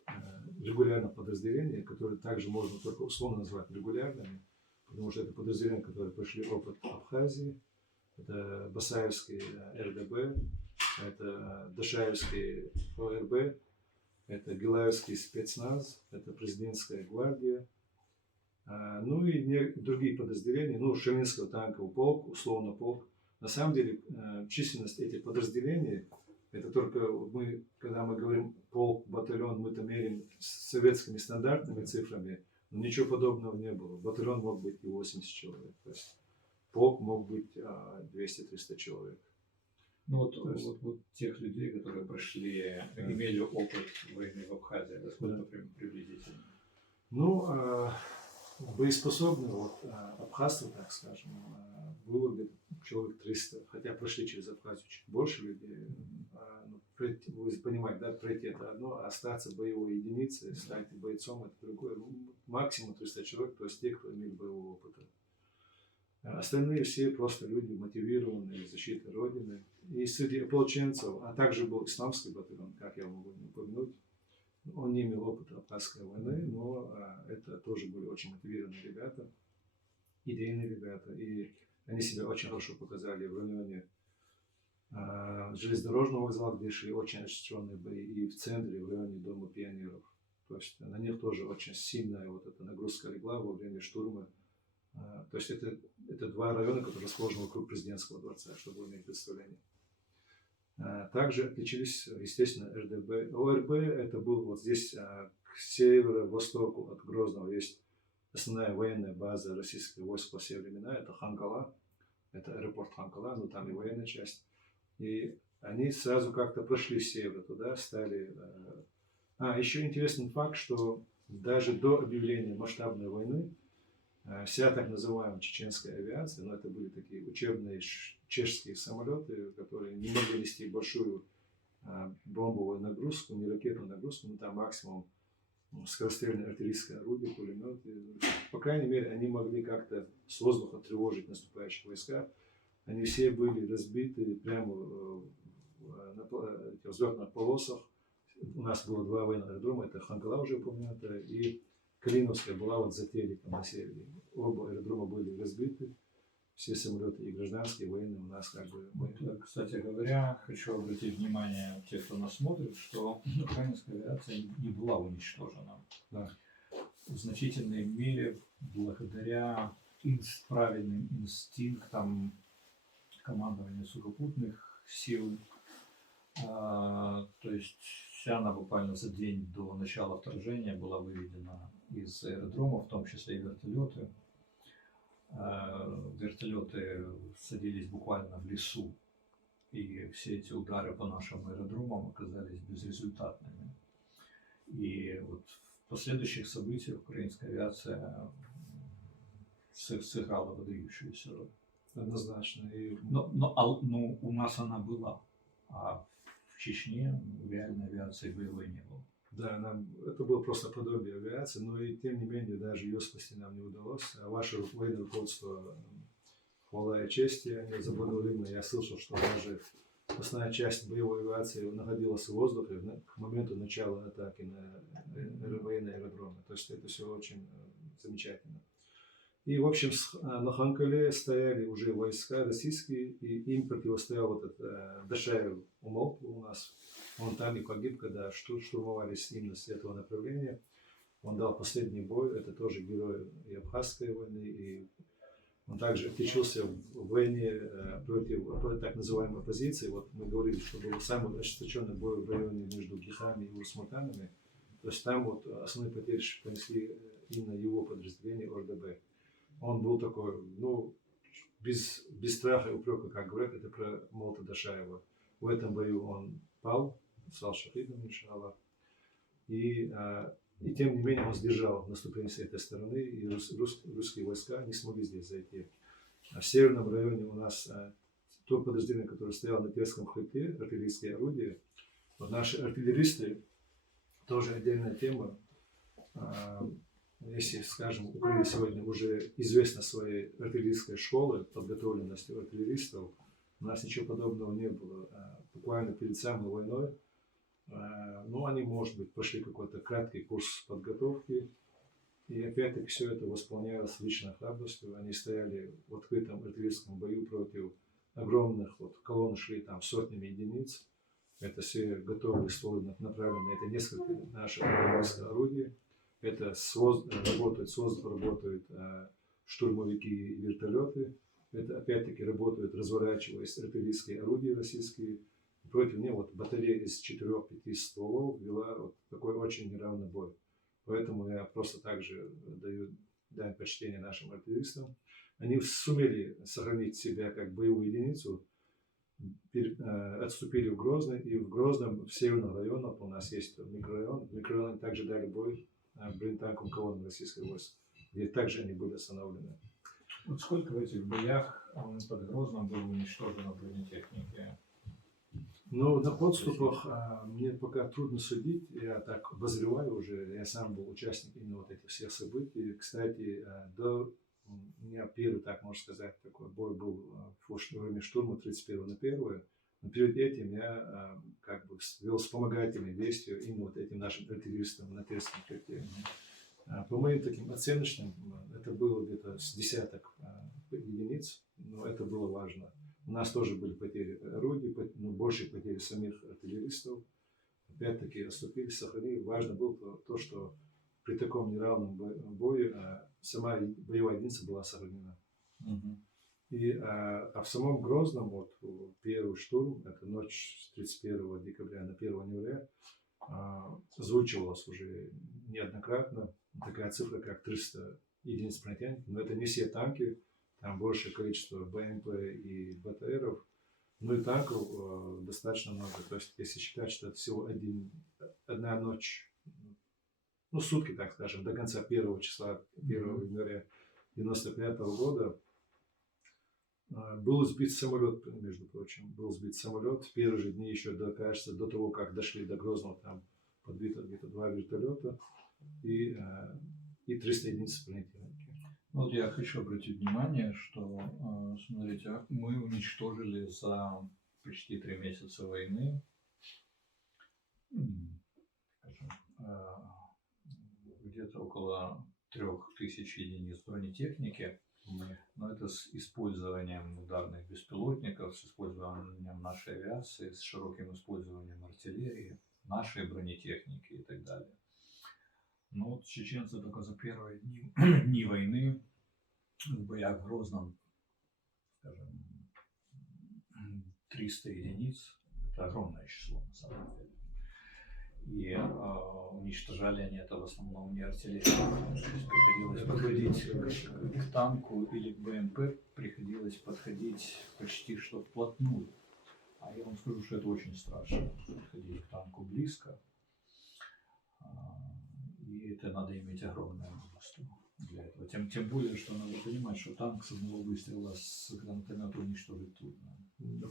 регулярных подразделений, которые также можно только условно назвать регулярными, потому что это подразделения, которые прошли опыт Абхазии, это Басаевский РДБ, это Дашаевский ОРБ, это Гилаевский спецназ, это президентская гвардия, ну и другие подразделения, ну, Шеминского танковый полк, условно полк. На самом деле численность этих подразделений, это только мы, когда мы говорим полк, батальон, мы там меряем с советскими стандартными цифрами, но ничего подобного не было. Батальон мог быть и 80 человек, то есть полк мог быть 200-300 человек. Ну вот, То есть, вот тех людей, которые прошли, да. имели опыт войны в Абхазии, это сколько Да. приблизительно? Ну, боеспособных вот, абхазцев, так скажем, было где-то человек 300, хотя прошли через Абхазию чуть больше людей. Ну, вы понимаете, да, пройти это одно, а остаться боевой единицей, стать бойцом это другое. Ну, максимум 300 человек, то есть те, кто имеет боевого опыта. Остальные все просто люди, мотивированные защитой Родины. И среди ополченцев, а также был исламский батальон, как я могу не упомянуть, он не имел опыта Абхазской войны, но это тоже были очень мотивированные ребята, идейные ребята, и они себя очень хорошо показали в районе железнодорожного вокзала, где шли очень ожесточенные бои, и в центре, в районе Дома пионеров. То есть на них тоже очень сильная вот эта нагрузка легла во время штурма. То есть это два района, которые расположены вокруг президентского дворца, чтобы вы имели представление. Также отличились, естественно, РДБ. ОРБ это был вот здесь, к северо-востоку от Грозного, есть основная военная база российских войск по все времена, это Ханкала, это аэропорт Ханкала, но там и военная часть. И они сразу как-то прошли с севера туда, стали... еще интересный факт, что даже до объявления масштабной войны вся так называемая чеченская авиация, но это были такие учебные чешские самолеты, которые не могли нести большую бомбовую нагрузку, не ракетную нагрузку, но там максимум скорострельное артиллерийское орудие, пулеметы. По крайней мере, они могли как-то с воздуха тревожить наступающие войска. Они все были разбиты прямо на взлетных полосах. У нас было два военных аэродрома, это Ханкала уже упомянуто, и Калиновская была вот за Тереком на севере. Оба аэродрома были разбиты, все самолеты и гражданские, и военные у нас как бы... Вот, кстати говоря, хочу обратить внимание тех, кто нас смотрит, что украинская авиация не была уничтожена. Да. В значительной мере благодаря правильным инстинктам командования сухопутных сил. То есть вся она буквально за день до начала вторжения была выведена из аэродрома, в том числе и вертолеты. Вертолеты садились буквально в лесу, и все эти удары по нашим аэродромам оказались безрезультатными. И вот в последующих событиях украинская авиация сыграла выдающуюся роль. Однозначно. Но у нас она была, а в Чечне реальной авиации боевой не было. Да, это было просто подобие авиации, но и тем не менее даже ее спасти нам не удалось. А ваше военное руководство, хвала и честь, они заблаговолили. Я слышал, что даже основная часть боевой авиации находилась в воздухе к моменту начала атаки на военные аэродромы. То есть это все очень замечательно. И, в общем, на Ханкале стояли уже войска российские, и им противостоял вот этот Дашаев Умолк у нас. Он там и погиб, когда штурмовались именно с этого направления. Он дал последний бой, это тоже герой и Абхазской войны, и он также отличился в войне против так называемой оппозиции. Вот мы говорили, что был самый ожесточенный бой в районе между Гихами и Урсмутанами. То есть там вот основные потери понесли именно его подразделение ОРДБ. Он был такой, без страха и упрека, как говорят, это про Молота Дашаева. В этом бою он пал, стал шахидом, иншаллах. И тем не менее он сдержал наступление с этой стороны, и русские войска не смогли здесь зайти. А в северном районе у нас то подразделение, которое стояло на Терском хребте, артиллерийские орудия. Вот наши артиллеристы, тоже отдельная тема. Если, скажем, Украина сегодня уже известна своей артиллерийской школой, подготовленностью артиллеристов, у нас ничего подобного не было. Буквально перед самой войной, они, может быть, прошли какой-то краткий курс подготовки, и опять-таки все это восполнялось личной храбростью. Они стояли в открытом артиллерийском бою против огромных колонн, шли там сотнями единиц. Это все готовые стволы направлены, это несколько наших артиллерийских орудий. Это с воздуха работают штурмовики и вертолеты. Это опять-таки работают, разворачиваясь, артиллерийские орудия российские. Против них батарея из 4-5 стволов вела такой очень неравный бой. Поэтому я просто также даю дань почтения нашим артиллеристам. Они сумели сохранить себя как боевую единицу отступили в Грозный, и в Грозном, в северном районе, у нас есть микрорайон, в микрорайоне также дали бой бронетанковым колоннам российской войск, где также они были остановлены. Вот сколько в этих боях под Грозным было уничтожено бронетехники? Ну, на подступах мне пока трудно судить, я так обозреваю уже, я сам был участник именно вот этих всех событий. Кстати, у меня первый, так можно сказать, такой бой был во время штурма 31 на 1. Но перед этим я как бы вел вспомогательные действия именно вот этим нашим артиллеристам на Терском хребте. По моим таким оценочным, это было где-то с десяток единиц, но это было важно. У нас тоже были потери орудий, но больше потери самих артиллеристов. Опять-таки отступились, сохранили. Важно было то, что при таком неравном бою сама боевая единица была сохранена. А в самом Грозном, вот первый штурм, это ночь с 31 декабря на 1 января, озвучивалась уже неоднократно такая цифра, как 300 единиц бронетехники. Но это не все танки, там большее количество БМП и БТРов, ну и танков достаточно много. То есть, если считать, что это всего одна ночь, ну сутки, так скажем, до конца 1 числа, 1 января 1995 года, был сбит самолет, между прочим, был сбит самолет. В первые же дни еще, кажется, до того, как дошли до Грозного, там подбито где-то 2 вертолета и 300 единиц бронетехники. Вот я хочу обратить внимание, что, смотрите, мы уничтожили за почти 3 месяца войны, скажем, где-то около 3000 единиц бронетехники. Но это с использованием ударных беспилотников, с использованием нашей авиации, с широким использованием артиллерии, нашей бронетехники и так далее. Но вот чеченцы только за первые дни войны в боях в Грозном, скажем, 300 единиц, это огромное число на самом деле. И уничтожали они это в основном не артиллерией. Приходилось подходить к танку или к БМП, приходилось подходить почти что вплотную. А я вам скажу, что это очень страшно, подходить к танку близко. И это надо иметь огромное мужество для этого. Тем более, что надо понимать, что танк с одного выстрела с гранатомета уничтожить трудно.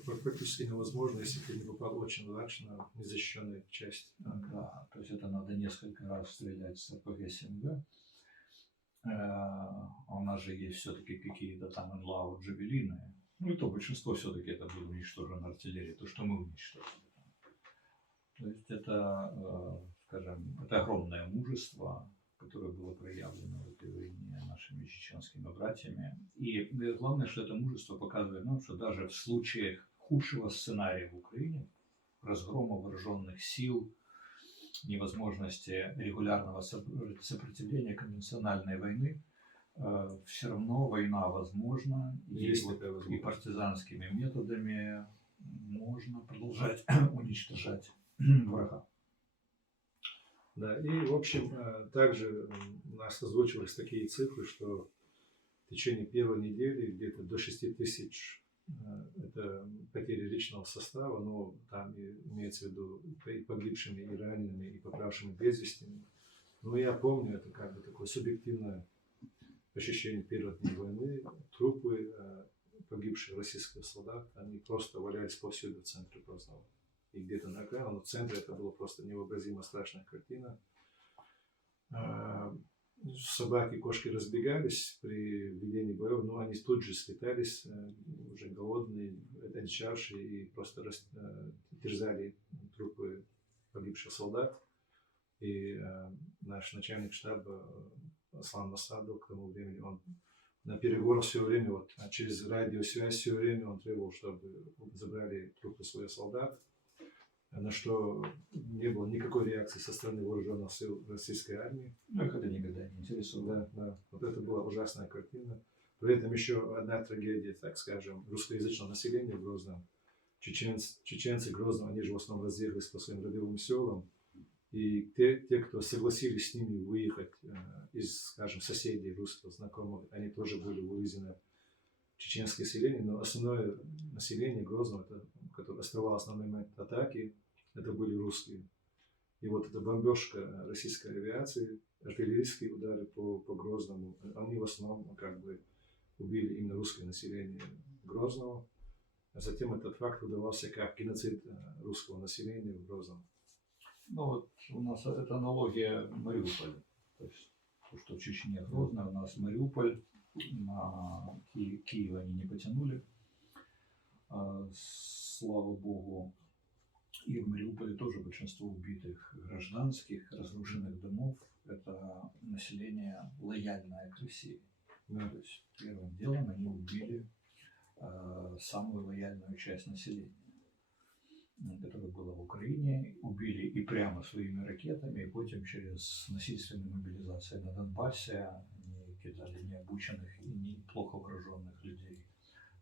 Практически невозможно, если ты не попал очень удачно в незащищенную часть. Да, то есть это надо несколько раз стрелять с РПГ СМГ. А у нас же есть все-таки какие-то там инлау джавелины. Ну и то большинство все-таки это было уничтожено артиллерией, то, что мы уничтожили. То есть это, скажем, это огромное мужество, которое было проявлено в этой войне нашими чеченскими братьями. И главное, что это мужество показывает нам, что даже в случаях худшего сценария в Украине, разгрома вооруженных сил, невозможности регулярного сопротивления конвенциональной войны, все равно война возможна, и партизанскими методами можно продолжать уничтожать врага. Да, и в общем, также у нас озвучивались такие цифры, что в течение первой недели где-то до 6000 это потери личного состава, но там имеется в виду и погибшими, и ранеными, и попавшими без вести. Но я помню, это как бы такое субъективное ощущение первых дней войны. Трупы погибших российских солдат, они просто валялись повсюду в центре Грозного. И где-то на окраине, но в центре это была просто невообразимо страшная картина. Собаки, кошки разбегались при ведении боев, но они тут же слетались, уже голодные, одичавшие, и просто терзали трупы погибших солдат. И наш начальник штаба Аслан Масадов к тому времени, он на переговорах все время, вот, через радиосвязь все время он требовал, чтобы забрали трупы своих солдат, на что не было никакой реакции со стороны вооруженных сил российской армии. Ну, это никогда не интересовало. Да. Вот это была ужасная картина. При этом еще одна трагедия, так скажем, русскоязычного населения в Грозном. Чеченцы Грозного, они же в основном разъехались по своим родовым селам. И те, кто согласились с ними выехать из, скажем, соседей, русских знакомых, они тоже были вывезены в чеченское население, но основное население Грозного, это, которое оставалось на момент атаки, это были русские. И вот эта бомбежка российской авиации, артиллерийские удары по Грозному, они в основном как бы убили именно русское население Грозного. А затем этот факт выдавался как геноцид русского населения в Грозном. Ну вот у нас это аналогия Мариуполя. То есть то, что в Чечне Грозно, у нас Мариуполь, на Киев они не потянули. Слава богу. И в Мариуполе тоже большинство убитых гражданских, разрушенных домов – это население лояльное к России. Да. То есть первым делом они убили самую лояльную часть населения, которая была в Украине, убили и прямо своими ракетами, и потом через насильственную мобилизацию на Донбассе они кидали необученных и неплохо вооруженных людей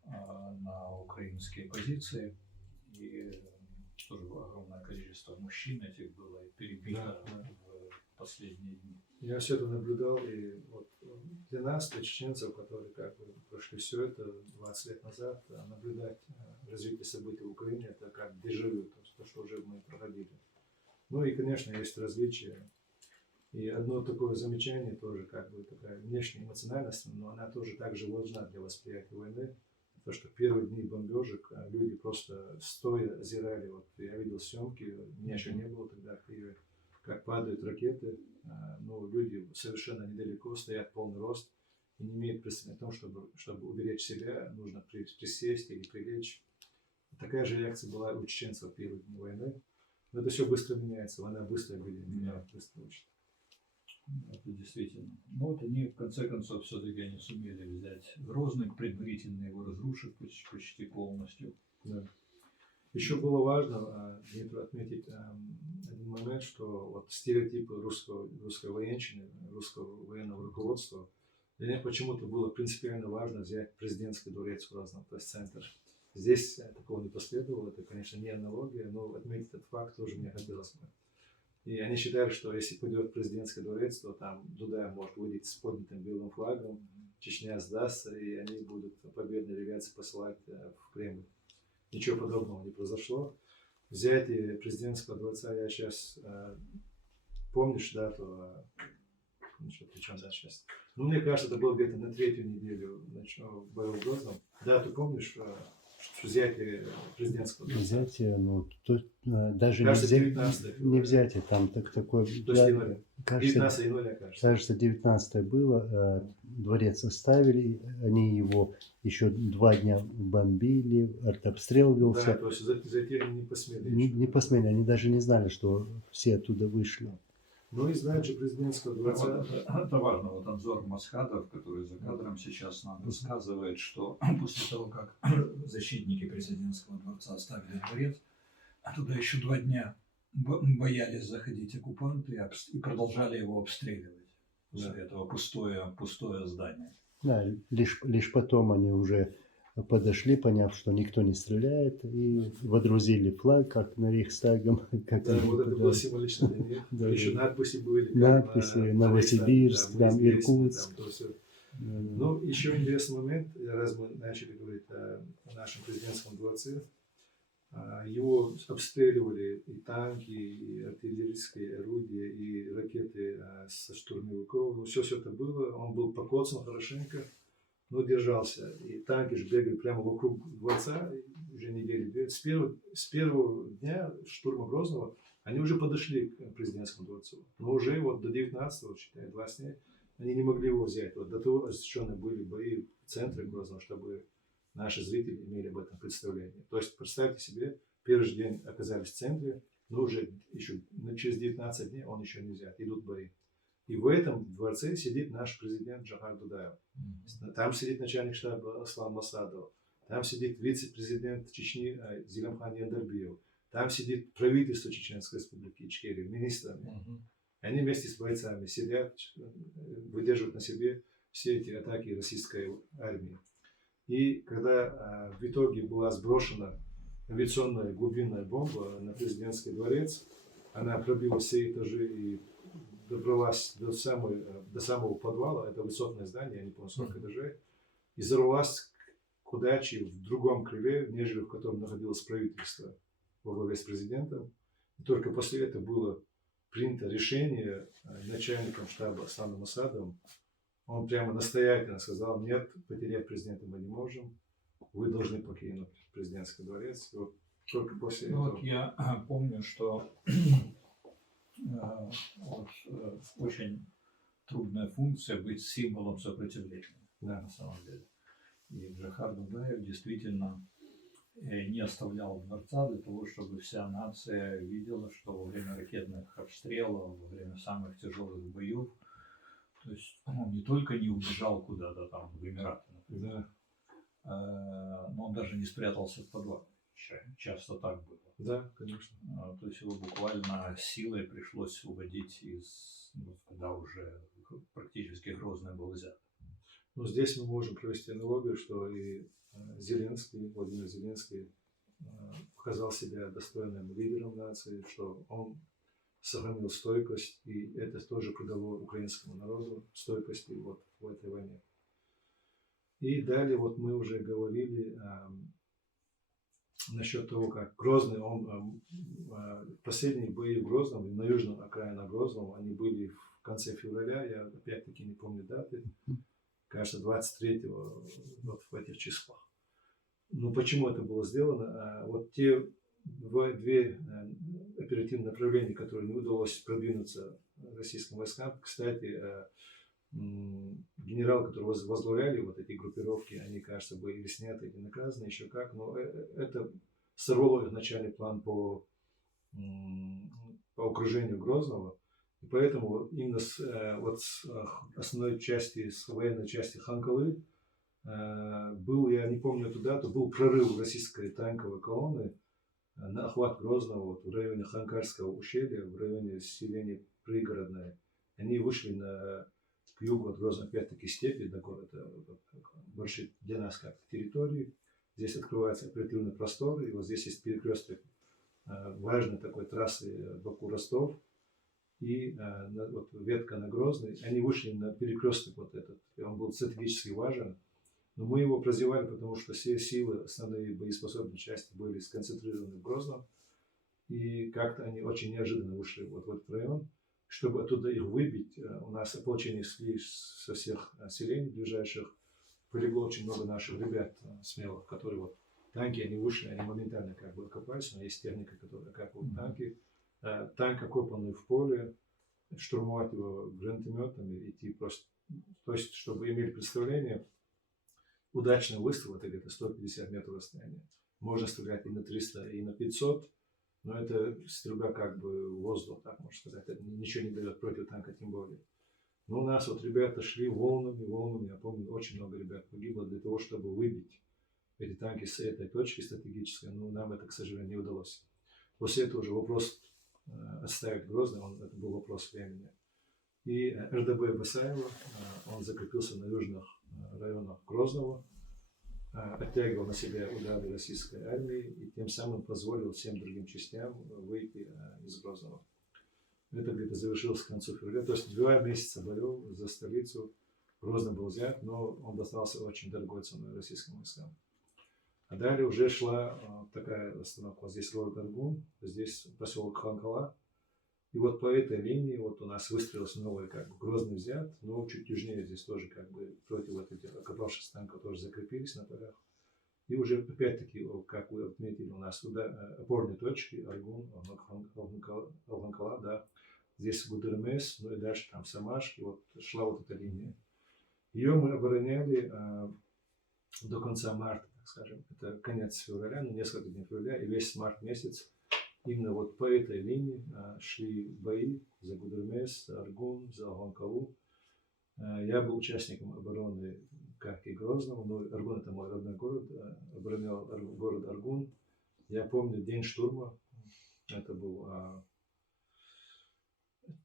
на украинские позиции. И тоже огромное количество мужчин этих было перебито в последние дни. Я все это наблюдал, и вот для нас, для чеченцев, которые как бы прошли все это 20 лет назад, наблюдать развитие событий в Украине, это как дежавю, то есть то, что уже мы проходили. Ну и, конечно, есть различия. И одно такое замечание тоже, как бы такая внешняя эмоциональность, но она тоже также важна для восприятия войны. То, что в первые дни бомбежек люди просто стоя озирали. Вот я видел съемки, меня еще не было тогда в Киеве, как падают ракеты. Ну, люди совершенно недалеко, стоят полный рост и не имеют представления о том, чтобы уберечь себя, нужно присесть или прилечь. Такая же реакция была у чеченцев в первые дни войны. Но это все быстро меняется, война быстро меняет, быстро учит. Это действительно. Но вот они, в конце концов, все-таки они сумели взять Грозный, предварительно его разрушив почти полностью. Да. Еще было важно отметить один момент, что вот стереотипы русской военщины, русского военного руководства, для них почему-то было принципиально важно взять президентский дворец в Грозном, то есть центр. Здесь такого не последовало, это, конечно, не аналогия, но отметить этот факт тоже мне хотелось бы. И они считали, что если пойдет президентский дворец, то там Дудай может выйти с поднятым белым флагом, Чечня сдастся, и они будут победные делегации посылать в Кремль. Ничего подобного не произошло. Взятие президентского дворца, я сейчас, помнишь дату, причем да, сейчас. Ну, мне кажется, это было где-то на 3-ю неделю боев в Грозном. Дату помнишь, взятие президентского дворца? Взятие, ну, тут даже кажется, не взятие, там такое... То есть января. 19 января, кажется. Кажется, 19 было, дворец оставили, они его еще 2 дня бомбили, артобстрел велся. Да, то есть зайти они не посмели. Не посмели, они даже не знали, что все оттуда вышли. Ну и знают же президентского дворца. Вот это важно. Вот Анзор Масхадов, который за кадром сейчас нам рассказывает, что после того, как защитники президентского дворца оставили дворец, туда еще 2 дня боялись заходить оккупанты и продолжали его обстреливать. После этого пустое здание. Да, лишь потом они уже подошли, поняв, что никто не стреляет, и водрузили флаг, как на Рейхстагом. Да, вот это было символично для них. Да, еще да. надписи были. Надписи Новосибирск, там, Иркутск. Ну, еще интересный момент, раз мы начали говорить о нашем президентском дворце, его обстреливали и танки, и артиллерийские орудия, и ракеты со штурмовиков. Ну, все это было. Он был покоцан хорошенько, но держался. И танки же бегали прямо вокруг дворца уже недели. С первого дня штурма Грозного они уже подошли к президентскому дворцу. Но уже вот до 19-го, считай, 20 дней, они не могли его взять. Вот до того ожесточенные были бои в центре Грозного, чтобы наши зрители имели об этом представление. То есть, представьте себе, первый же день оказались в центре, но уже еще через 19 дней он еще не взят, идут бои. И в этом дворце сидит наш президент Джохар Дудаев. Там сидит начальник штаба Аслан Масадов. Там сидит вице-президент Чечни Зелимхан Яндарбиев. Там сидит правительство Чеченской Республики Ичкерия, министрами. Они вместе с бойцами сидят, выдерживают на себе все эти атаки российской армии. И когда в итоге была сброшена авиационная глубинная бомба на президентский дворец, она пробила все этажи и добралась до самого подвала, это высотное здание, я не помню сколько этажей, и взорвалась к удаче в другом крыле, нежели в котором находилось правительство во главе с президентом. И только после этого было принято решение начальником штаба Османом Мосадом. Он прямо настоятельно сказал: нет, потерять президента мы не можем, вы должны покинуть президентский дворец. И вот только после Ну, этого... вот я помню, что очень трудная функция быть символом сопротивления, Да. на самом деле. И Джохар Дудаев действительно не оставлял дворца для того, чтобы вся нация видела, что во время ракетных обстрелов, во время самых тяжелых боев, то есть он не только не убежал куда-то там в Эмираты, например, но он даже не спрятался в подвале. Часто так было. Да, конечно. То есть его буквально силой пришлось уводить когда уже практически Грозный был взят. Но здесь мы можем провести аналогию, что и Зеленский, Владимир Зеленский показал себя достойным лидером нации, что он сохранил стойкость, и это тоже придало украинскому народу стойкости вот в этой войне. И далее вот мы уже говорили насчет того, как Грозный, последние бои в Грозном, на южном окраине Грозного, они были в конце февраля, я опять-таки не помню даты, кажется, 23-го, вот в этих числах. Ну, почему это было сделано? Вот те две оперативные направления, которые не удалось продвинуться российским войскам, кстати, генералы, которые возглавляли вот эти группировки, они, кажется, были или сняты, или наказаны, еще как, но это сорвало их начальный план по окружению Грозного. И поэтому именно с основной части, с военной части Ханкалы был, я не помню эту дату, был прорыв российской танковой колонны на охват Грозного вот, в районе Ханкальского ущелья, в районе селения Пригородное. Они вышли к югу от Грозного, опять-таки степи до города, больше для нас как территории. Здесь открывается оперативный простор, и вот здесь есть перекресток важной такой трассы Баку-Ростов. И вот ветка на Грозный, они вышли на перекресток вот этот, и он был стратегически важен, но мы его прозевали, потому что все силы, основные боеспособные части были сконцентрированы в Грозном, и как-то они очень неожиданно вышли вот в этот район. Чтобы оттуда их выбить, у нас ополчение шли со всех селений ближайших, полегло очень много наших ребят смелых, которые вот танки, они вышли, они моментально как бы окопались, но есть техника, которая окапывает танки. Танк, окопанный в поле, штурмовать его гранатометами, идти просто, то есть, чтобы имели представление, удачный выстрел, это где-то 150 метров расстояния. Можно стрелять и на 300, и на 500, но это стрельба как бы в воздух, так можно сказать, это ничего не дает против танка, тем более. Но у нас вот ребята шли волнами, я помню, очень много ребят погибло для того, чтобы выбить эти танки с этой точки стратегической, но нам это, к сожалению, не удалось. После этого уже вопрос отставить Грозный, это был вопрос времени. И РДБ Басаева, он закрепился на южных районах Грозного, оттягивал на себя удары российской армии и тем самым позволил всем другим частям выйти из Грозного. Это где-то завершилось к концу февраля, то есть 2 месяца боев за столицу. Грозный был взят, но он достался очень дорогой ценой российским войскам. А далее уже шла такая остановка. Здесь город Аргун, здесь поселок Ханкала. И вот по этой линии вот у нас выстроилась новая, как бы, Грозный взят, но чуть южнее здесь тоже как бы против этих окопавшихся танков тоже закрепились на полях. И уже опять-таки, как вы отметили, у нас опорные точки, Аргун, Алханкала, да, здесь Гудермес, ну и дальше там Самашки, вот шла вот эта линия. Ее мы обороняли до конца марта, так скажем, это конец февраля, ну несколько дней февраля, и весь март месяц именно вот по этой линии шли бои за Гудермес, за Аргун, за Алханкалу. Я был участником обороны как и Грозного, но Аргун это мой родной город, оборонял город Аргун. Я помню день штурма, это был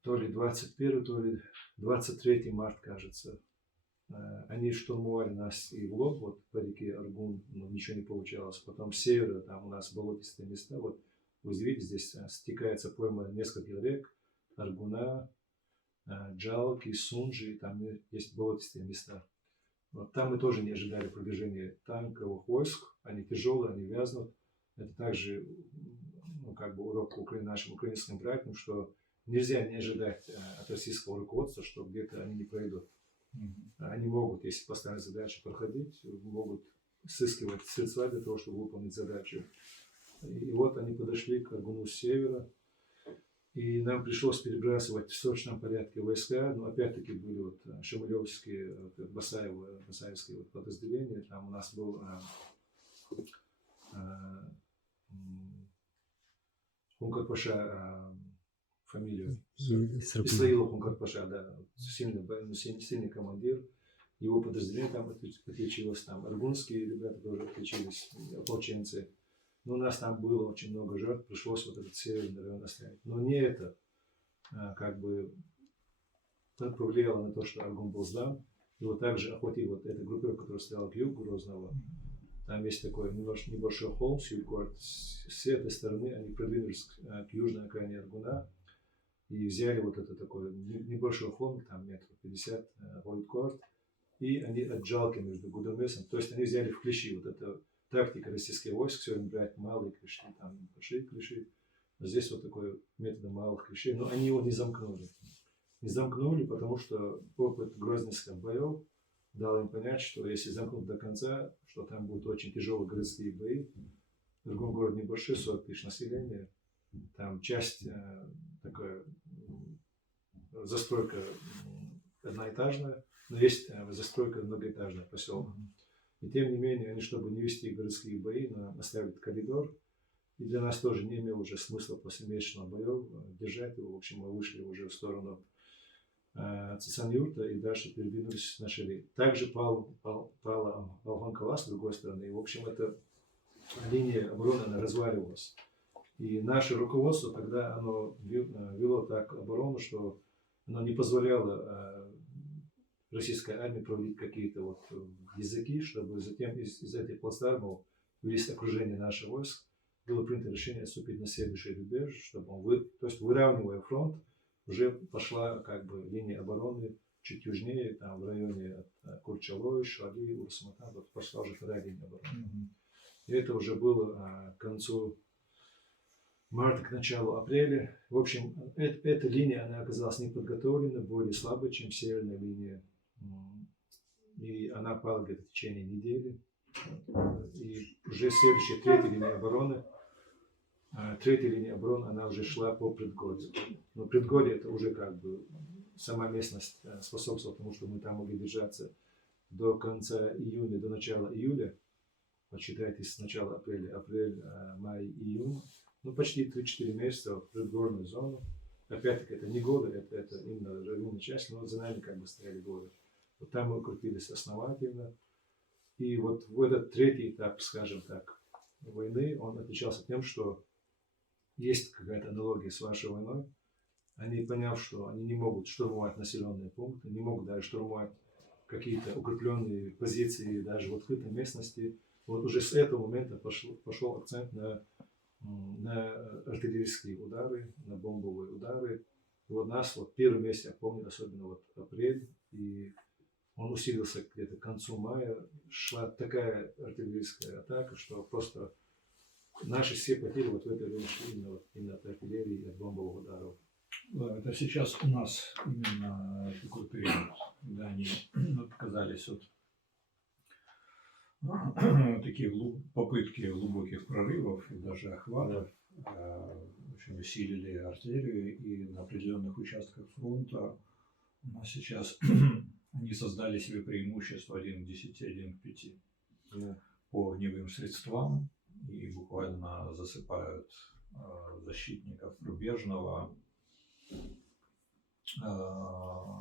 то ли 21, то ли 23 марта, кажется. Они штурмовали нас и в лоб, вот по реке Аргун, но ничего не получалось. Потом с севера, там у нас болотистые места, вот вы видите, здесь стекается пойма нескольких рек, Аргуна, Джалки, Сунжи, там есть болотистые места. Вот там мы тоже не ожидали продвижения танковых войск. Они тяжелые, они вязнут. Это также ну, как бы урок нашим украинским братьям, что нельзя не ожидать от российского руководства, что где-то они не пройдут. Они могут, если поставить задачу, проходить, могут сыскивать средства для того, чтобы выполнить задачу. И вот они подошли к Аргуну с севера, и нам пришлось перебрасывать в срочном порядке войска, но опять-таки были вот шамилевские, басаевские вот подразделения, там у нас был Хункар-Паша, фамилию, Исраилов Хункар-Паша, да, сильный командир, его подразделение там отличилось, там аргунские ребята тоже отличились, ополченцы. Но у нас там было очень много жертв, пришлось вот этот северный район оставить. Но не это как бы повлияло на то, что Аргун был сдан. Его также охватила вот эта группировка, которая стояла к югу Грозного. Там есть такой небольшой холм, Сюлькорт. С этой стороны они продвинулись к южной окраине Аргуна и взяли вот это такой небольшой холм, там метров 50 Войткорт. И они отжалки между Гудермесом, то есть они взяли в клещи вот это. Тактика российских войск все время брать малые клещи, там большие клещи. А здесь вот такой метод малых клещей. Но они его не замкнули. Не замкнули, потому что опыт грозненских боев дал им понять, что если замкнут до конца, что там будут очень тяжелые городские бои. Другой город небольшой, 40 тысяч населения. Там часть такая застройка одноэтажная, но есть застройка многоэтажная, поселок. И тем не менее, они, чтобы не вести городские бои, оставят коридор. И для нас тоже не имело уже смысла после месячного боев держать его. В общем, мы вышли уже в сторону Цицанюрта и дальше передвинулись на Шали. Также пала Алхан-Калас с другой стороны. И, в общем, эта линия обороны, она разваливалась. И наше руководство тогда оно вело так оборону, что оно не позволяло российской армии проводить какие-то вот языки, чтобы затем из этих плацдармов ввести окружение наших войск. Было принято решение отступить на следующий рубеж, чтобы то есть выравнивая фронт, уже пошла как бы линия обороны чуть южнее, там в районе от Курчалой, Шали, Урсмата, вот пошла уже вторая линия обороны. И это уже было к концу марта, к началу апреля. В общем, эта линия, она оказалась неподготовлена, более слабой, чем северная линия. И она пала где-то в течение недели. И уже следующая третья линия обороны, она уже шла по предгорью. Но предгорье это уже как бы сама местность способствовала тому, что мы там могли держаться до конца июня, до начала июля. Посчитайте с начала апреля, апрель, май, июнь. Ну, почти 3-4 месяца в предгорную зону. Опять-таки, это не годы, это именно равнинная часть, но за нами как бы стояли годы. Вот там мы укрепились основательно. И вот в этот третий этап, скажем так, войны, он отличался тем, что есть какая-то аналогия с вашей войной. Они, поняв, что они не могут штурмовать населенные пункты, не могут даже штурмовать какие-то укрепленные позиции даже в открытой местности, вот уже с этого момента пошел акцент на артиллерийские удары, на бомбовые удары. И вот нас, вот первый месяц, я помню, особенно вот апрель, и он усилился где-то к концу мая, шла такая артиллерийская атака, что просто наши все потери вот в это время шли именно от артиллерии и от бомбовых ударов. Да, это сейчас у нас именно такой период, когда они отказались от такие попытки глубоких прорывов и даже охватов, очень усилили артиллерию, и на определенных участках фронта у нас сейчас они создали себе преимущество 1 к 10, 1 к 5 по огневым средствам и буквально засыпают защитников Рубежного,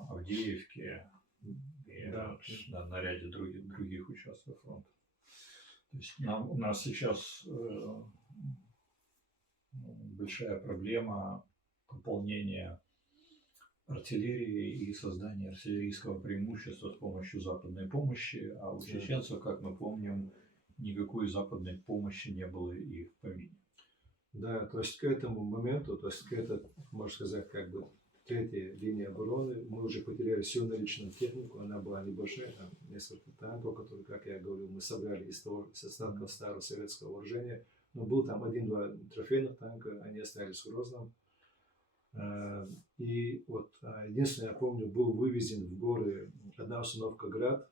Авдеевки и на ряде других участков фронта. То есть у нас сейчас большая проблема пополнения артиллерии и создания артиллерийского преимущества с помощью западной помощи, а у чеченцев, как мы помним, никакой западной помощи не было и в помине. Да, то есть к этому моменту, то есть к этому, можно сказать, как бы третья линия обороны. Мы уже потеряли всю наличную технику, она была небольшая, там несколько танков, которые, как я говорил, мы собрали из остатков старого советского вооружения. Но был там один-два трофейных танка, они остались в Грозном. И вот единственное, я помню, был вывезен в горы одна установка «Град».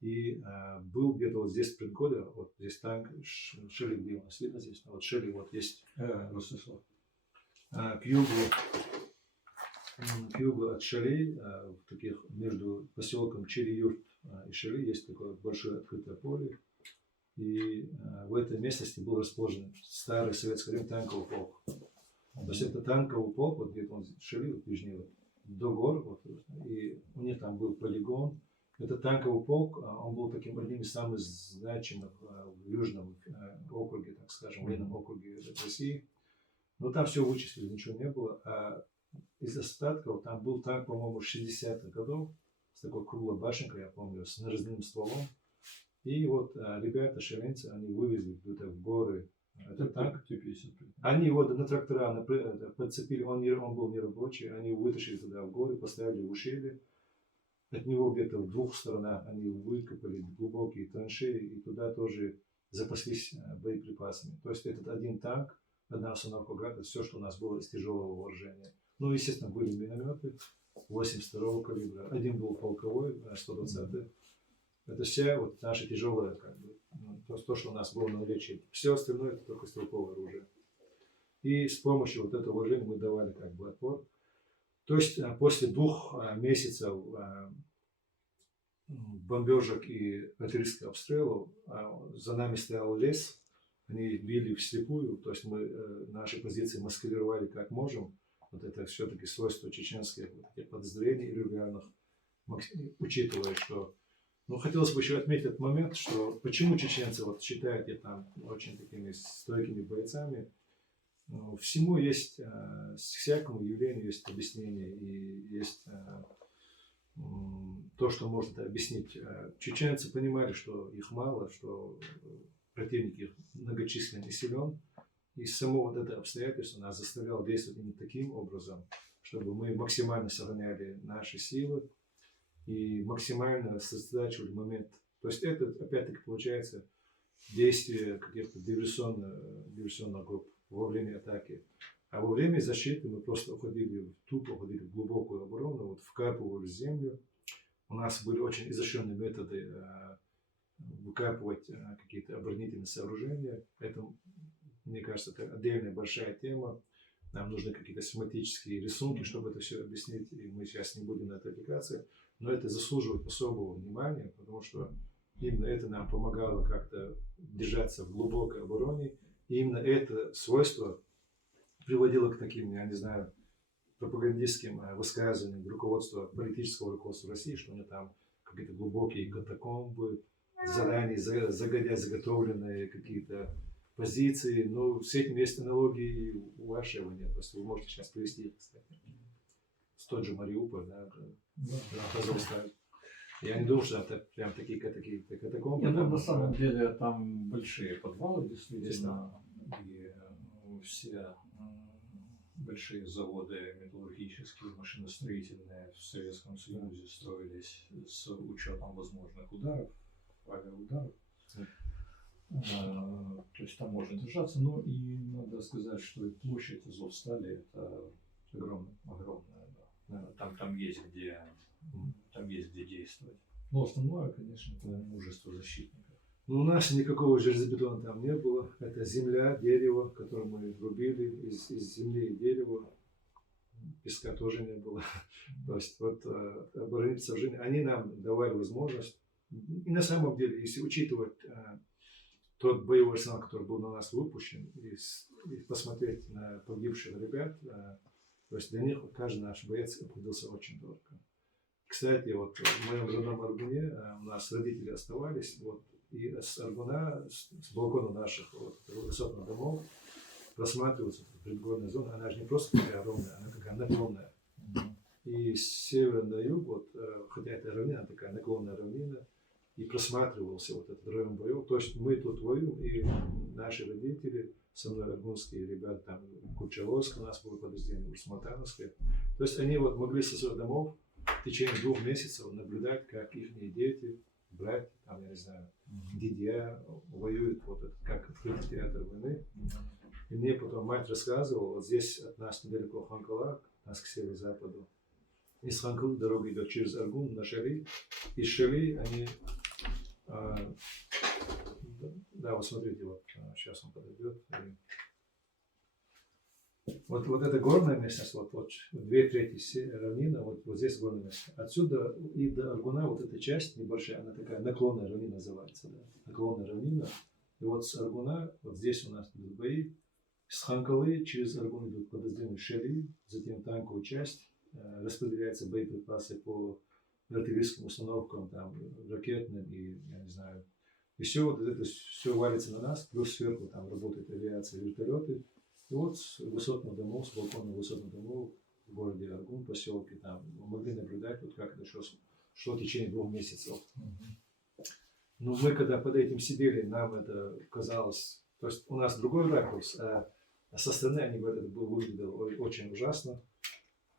И был где-то вот здесь в предгоде, вот здесь танк Шелли, где у нас видно здесь, вот Шелли вот есть. Ростислав. К югу от Шали, в таких между поселком Чили-Юрт и Шали есть такое большое открытое поле. И в этой местности был расположен старый советский время танковый полк. То есть это танковый полк, вот где-то он Шали, вот южнее, вот, до гор, вот, и у них там был полигон. Этот танковый полк, он был таким одним из самых значимых в Южном округе, так скажем, военном округе России. Но там все вычислили, ничего не было. А из остатков там был танк, по-моему, 60-х годов, с такой круглой башенкой, я помню, с нарезным стволом. И вот ребята, шеренцы, они вывезли где-то в горы этот танк. Они его на трактора подцепили, он был нерабочий, они его вытащили туда в горы, поставили в ущелье. От него где-то в двух сторонах они выкопали глубокие траншеи и туда тоже запаслись боеприпасами. То есть этот один танк, одна установка «Град», это все, что у нас было из тяжелого вооружения. Ну, естественно, были минометы 82-го калибра. Один был полковой, 120-й. Это все вот наши тяжелые, как бы, то, что у нас было на наличии. Все остальное это только стрелковое оружие. И с помощью вот этого вооружения мы давали как бы отпор. То есть после 2 месяцев бомбежек и артиллерийских обстрелов за нами стоял лес. Они били вслепую, то есть мы наши позиции маскировали как можем. Вот это все-таки свойство чеченских вот этих подразделений регулярных, учитывая, что... Ну, хотелось бы еще отметить этот момент, что почему чеченцы вот считают их там очень такими стойкими бойцами. Всему есть, всякому явлению есть объяснение, и есть то, что может объяснить. Чеченцы понимали, что их мало, что противник их многочислен и силен, и само вот это обстоятельство нас заставляло действовать именно таким образом, чтобы мы максимально сохраняли наши силы и максимально сосредотачивали момент. То есть это, опять-таки, получается действие каких-то диверсионных групп во время атаки. А во время защиты мы просто уходили в глубокую оборону, вот вкапывали в землю. У нас были очень изощренные методы выкапывать какие-то оборонительные сооружения. Это, мне кажется, это отдельная большая тема. Нам нужны какие-то схематические рисунки, чтобы это все объяснить. И мы сейчас не будем на это отвлекаться. Но это заслуживает особого внимания, потому что именно это нам помогало как-то держаться в глубокой обороне. И именно это свойство приводило к таким, я не знаю, пропагандистским высказываниям руководства, политического руководства России, что у них там какие-то глубокие катакомбы, заранее загодя заготовленные какие-то позиции. Но с этим есть аналогии у вашего нет. То есть вы можете сейчас привести их, кстати. С тот же Мариуполь, да, Азовсталь. Я не думаю, что это прям такие катакомбы. Нет, на самом деле там большие подвалы, действительно, и все большие заводы металлургические, машиностроительные в Советском Союзе строились с учетом возможных ударов, авиаударов. То есть там можно держаться. Ну и надо сказать, что и площадь Азовстали это огромная, да. Там есть где действовать. Но основное, конечно, это мужество защитников. Но у нас никакого железобетона там не было. Это земля, дерево, которое мы рубили из земли и дерева. Песка тоже не было. То есть вот оборонительные сооружения, они нам давали возможность. И на самом деле, если учитывать тот боевой арсенал, который был на нас выпущен, и посмотреть на погибших ребят, то есть для них каждый наш боец обходился очень дорого. Кстати, вот в моем родном Аргуне у нас родители оставались, вот, и с Аргуна, с балкона наших вот, высотных домов просматривается предгорная зона. Она же не просто такая ровная, она такая наклонная. И с севера на юг, вот, хотя это равнина, такая наклонная равнина, и просматривался вот этот район боев. То есть мы тут воюем, и наши родители со мной аргунские ребята, там Курчаловск у нас было подразделение, Урсматановское. То есть они вот могли со своих домов в течение 2 месяцев наблюдать, как их дети, братья, там, я не знаю, дядя воюют, вот это, как открытый театр войны. И мне потом мать рассказывала, вот здесь от нас недалеко Ханкала, нас к северо-западу. Из Ханкалы дорога идет через Аргун на Шали. Из Шали они, да, вот смотрите, вот сейчас он подойдет. Вот эта горная местность, вот 2/3 равнина, вот здесь горная местность. Отсюда и до Аргуна вот эта часть небольшая, она такая наклонная равнина называется, да? Наклонная равнина. И вот с Аргуна, вот здесь у нас идут бои. С Ханкалы через Аргун идут подразделения Шали, затем танковая часть, распределяются боеприпасы по артиллерийским установкам, там, ракетным и, я не знаю. И все вот это все валится на нас, плюс сверху там работает авиация, вертолеты. И вот с высотных домов, с балконов высотных домов в городе Аргун, поселке, там мы могли наблюдать, вот как это шло в течение 2 месяцев. Но мы, когда под этим сидели, нам это казалось, то есть у нас другой ракурс, а со стороны это выглядело очень ужасно.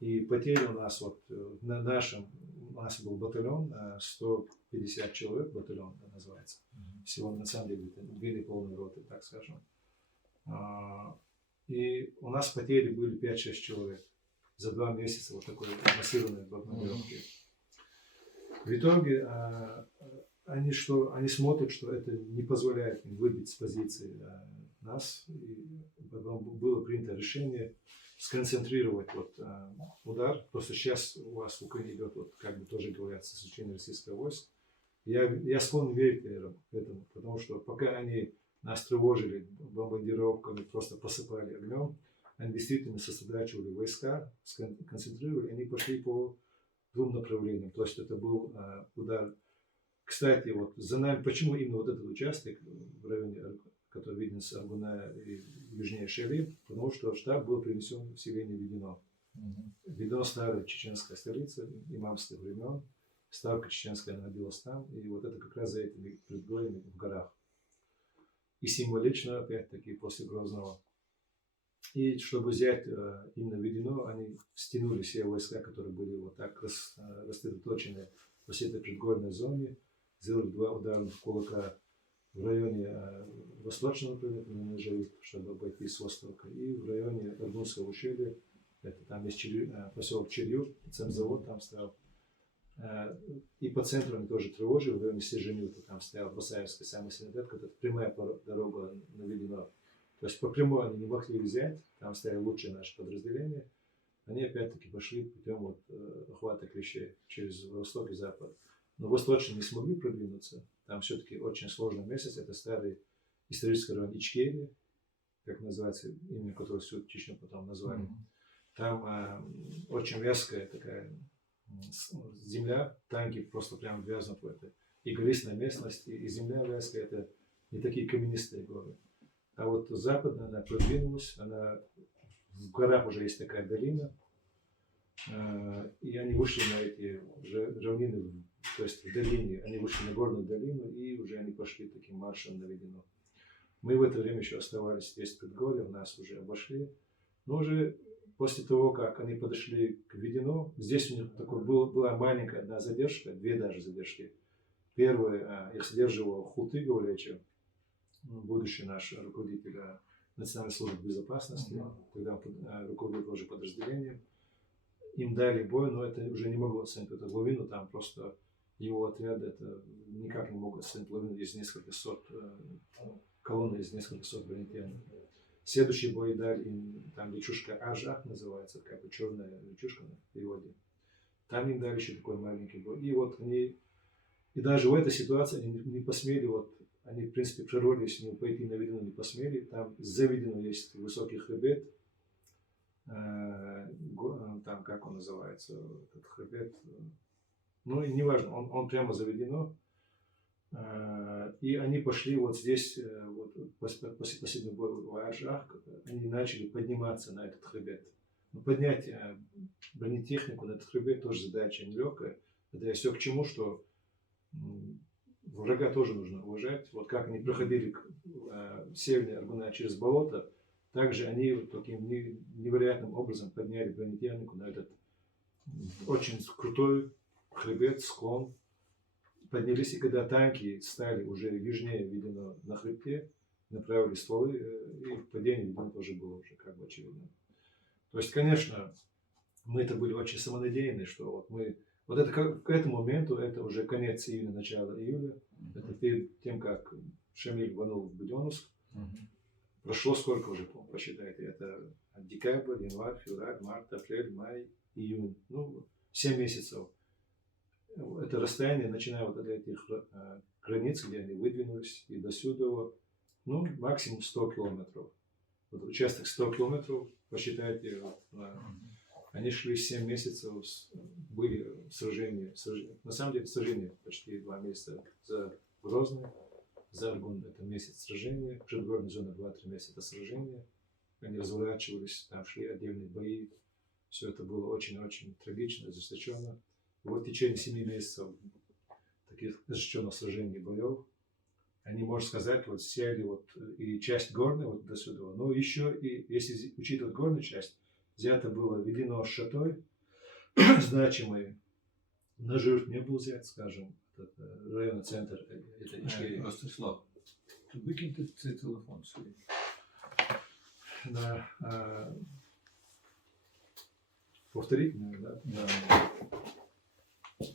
И потери у нас, вот на нашем, у нас был батальон, 150 человек, батальон да, называется. Всего на самом деле 2,5 роты, так скажем. И у нас потери были 5-6 человек за 2 месяца вот такой массированной бомбардировки. В итоге они смотрят, что это не позволяет им выбить с позиции нас. И потом было принято решение сконцентрировать вот, удар. Просто сейчас у вас в Украине идет, вот, как бы тоже говорят, сосредоточение российского войска. Я склонен верить этому, потому что пока они нас тревожили бомбардировками, просто посыпали огнем, они действительно сосредотачивали войска, концентрировали, они пошли по 2 направлениям. То есть это был удар. Кстати, вот за нами, почему именно вот этот участок в районе, который виден с Аргуна и южнее Шали, потому что штаб был перенесен в селение Ведено. Ведено старая чеченская столица, имамских времен, ставка чеченская находилась там, и вот это как раз за этими предгорьями в горах. И символично, опять-таки, после Грозного. И чтобы взять именно Ведено, они стянули все войска, которые были вот так рассредоточены по всей этой предгорной зоне, сделали 2 ударных кулака в районе восточного направления, чтобы обойти с востока, и в районе Аргунского ущелья, это там есть поселок Черью, цемзавод там стоял. И по центру они тоже тревожили, в районе Сеженюта, там стоял Басаевский самый Синодет, это прямая дорога наведена. То есть по прямой они не могли взять, там стояли лучшие наши подразделения. Они опять-таки пошли путем вот, охвата клещей через восток и запад. Но восточно не смогли продвинуться. Там все-таки очень сложный месяц. Это старый исторический район Ичкерия, как называется, имя которого всю Чечню потом назвали. Там очень вязкая такая земля, танки просто прям вязнут в это. И гористая местность, и земля вязкая, это не такие каменистые горы. А вот западная она продвинулась, в горах уже есть такая долина, и они вышли на эти равнины, то есть в долине, они вышли на горную долину, и уже они пошли таким маршем на Ведено. Мы в это время еще оставались здесь в предгорье, нас уже обошли, но уже после того, как они подошли к Ведено, здесь у них была маленькая одна задержка, 2 даже задержки. Первая, их сдерживал Хуты Гавлячев, будущий наш руководитель Национальной службы безопасности, когда он руководил тоже подразделением. Им дали бой, но это уже не могло оценить эту лавину, там просто его отряды это никак не могут оценить лавину из нескольких сот, колонны из нескольких сот бронетехник. Следующий бой дали им, там речушка Ажах называется, как бы черная речушка на переводе. Там им дали еще такой маленький бой. И вот они, и даже в этой ситуации они не посмели, вот, они в принципе прорвались, не пойти на Ведено не посмели. Там за Ведено есть высокий хребет, там как он называется, этот хребет, ну и неважно, он прямо за Ведено. И они пошли вот здесь, вот, после последнего боя в Ажах, они начали подниматься на этот хребет. Но поднять бронетехнику на этот хребет тоже задача нелегкая. Это я все к чему, что врага тоже нужно уважать. Вот как они проходили северные Аргуна через болото, также они вот таким невероятным образом подняли бронетехнику на этот очень крутой хребет, склон. Поднялись, и когда танки стали уже южнее, видно, на хребте, направили стволы, и падение, видно, тоже было уже как бы очевидно. То есть, конечно, мы это были очень самонадеянны, что вот мы... Вот это к этому моменту, это уже конец июня, начало июля, это перед тем, как Шамиль рванул в Буденновск. Прошло сколько уже, посчитайте, это декабрь, январь, февраль, март, апрель, май, июнь, ну, 7 месяцев. Это расстояние, начиная вот от этих границ, где они выдвинулись, и до сюда, ну, максимум 100 километров. Вот участок 100 километров, посчитайте, вот, они шли 7 месяцев, были сражения, на самом деле сражения почти 2 месяца за Грозный, за Аргун это месяц сражения, предгорная зона 2-3 месяца это сражения, они разворачивались, там шли отдельные бои, все это было очень-очень трагично, ожесточенно. И вот в течение 7 месяцев таких ожесточенных сражений боев, они, можно сказать, вот сели вот и часть горной вот до сюда, но еще и, если учитывать горную часть, взято было введено шатой, значимый, Нажир не был взят, скажем, этот районный центр, это Ичкерия. Ростислав, выкинь ты телефон свой. Да, повторить, наверное, да? Да.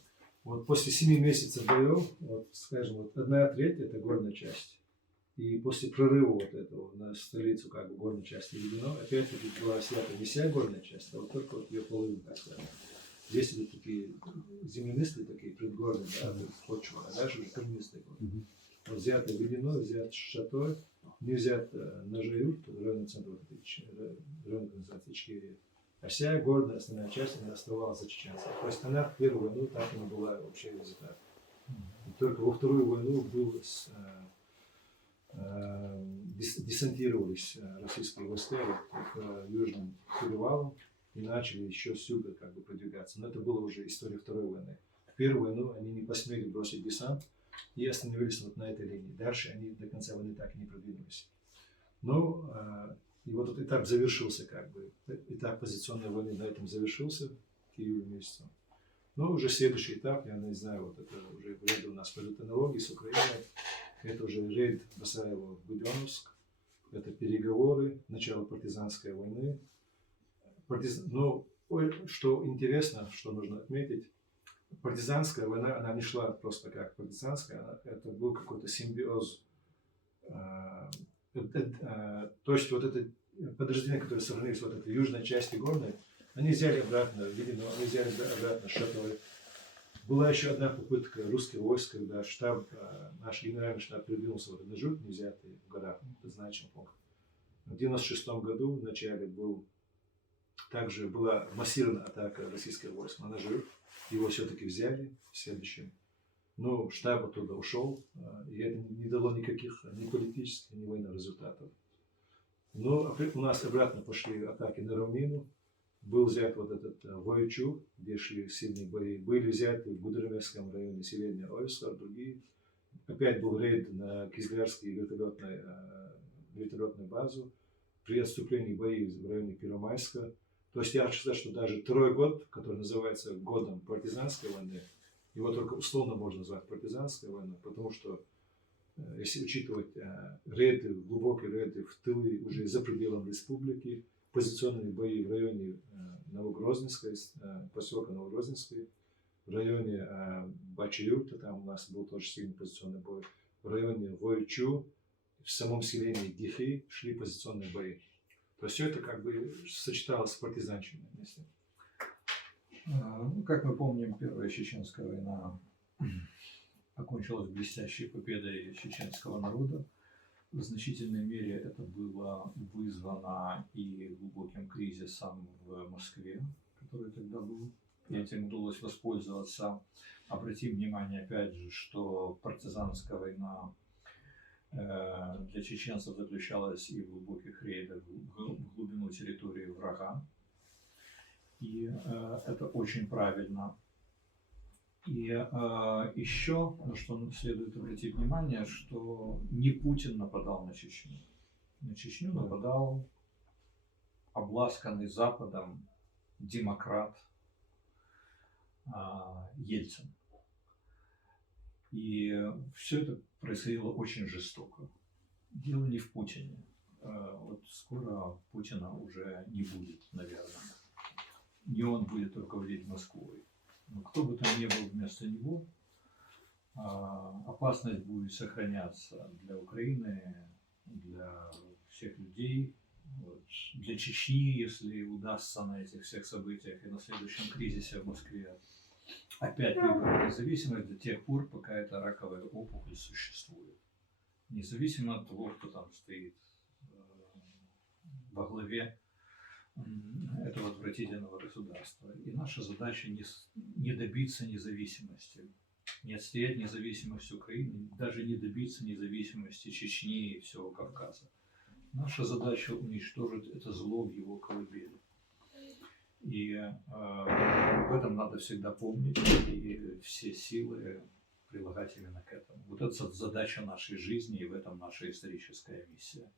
Вот после 7 месяцев боев, вот, скажем, вот 1/3 это горная часть. И после прорыва вот этого на столицу, как бы, горной части введено, опять-таки была снята не вся горная часть, а вот только вот ее половина, так сказать. Здесь идут такие землянистые, такие предгорные, да, почва, а дальше уже каменистые горы. Вот взято введено, взят Шатой, не взят Нажаюрт, районный центр, район называется Ичкерия. А вся горная основная часть, она оставалась за чеченцев. То есть она в первую войну так и не была вообще взята. И только во вторую войну был десантировались российские войска к южным перевалам и начали еще с юга как бы продвигаться. Но это была уже история Второй войны. В Первую войну они не посмели бросить десант и остановились вот на этой линии. Дальше они до конца войны так и не продвинулись. Ну, и вот этот этап завершился как бы. Этап позиционной войны на этом завершился к июлю месяцу. Но уже следующий этап, я не знаю, вот это уже в ряду у нас политологии с Украиной. Это уже рейд Басаева в Буденновск, это переговоры, начало партизанской войны. Но что интересно, что нужно отметить, партизанская война, она не шла просто как партизанская, это был какой-то симбиоз. То есть вот это подразделение, которое сохранились вот этой южной части горной, они взяли обратно, видимо, они взяли обратно Шатовы. Была еще одна попытка русских войск, когда штаб, наш генеральный штаб придвинулся в Нажут, не взятый в горах, это значимый пункт. В 1996 году в начале также была массированная атака российских войск на Нажут. Его все-таки взяли в следующем. Но штаб оттуда ушел, и это не дало никаких ни политических, ни военных результатов. Но у нас обратно пошли атаки на равнину. Был взят вот этот Воючу, где шли сильные бои. Были взяты в Гудеремесском районе севернее Ойсла, другие. Опять был рейд на Кизлярскую вертолетную базу. При отступлении бои в районе Первомайска. То есть я хочу сказать, что даже второй год, который называется годом партизанской войны, его только условно можно назвать партизанской войной, потому что если учитывать рейды, глубокие рейды в тылы уже за пределом республики, позиционные бои в районе Новогрозненской, поселка Новогрозненской, в районе Бачаюрта, там у нас был тоже сильный позиционный бой, в районе Воючу, в самом селении Гихи шли позиционные бои. То есть все это как бы сочеталось с партизанщиной вместе. Ну, как мы помним, Первая Чеченская война окончилась блестящей победой чеченского народа. В значительной мере это было вызвано и глубоким кризисом в Москве, который тогда был. И этим удалось воспользоваться. Обратим внимание, опять же, что партизанская война для чеченцев заключалась и в глубоких рейдах в глубину территории врага. И это очень правильно. И еще, на что следует обратить внимание, что не Путин нападал на Чечню. На Чечню нападал обласканный Западом демократ Ельцин. И все это происходило очень жестоко. Дело не в Путине. Вот скоро Путина уже не будет, наверное. Не он будет руководить Москвой. Но кто бы там ни был вместо него, опасность будет сохраняться для Украины, для всех людей, вот, для Чечни, если удастся на этих всех событиях и на следующем кризисе в Москве опять выбрать независимость до тех пор, пока эта раковая опухоль существует. Независимо от того, кто там стоит во главе этого отвратительного государства. И наша задача не добиться независимости, не отстоять независимость Украины, даже не добиться независимости Чечни и всего Кавказа. Наша задача уничтожить это зло в его колыбели. И об этом надо всегда помнить, и все силы прилагать именно к этому. Вот это задача нашей жизни, и в этом наша историческая миссия.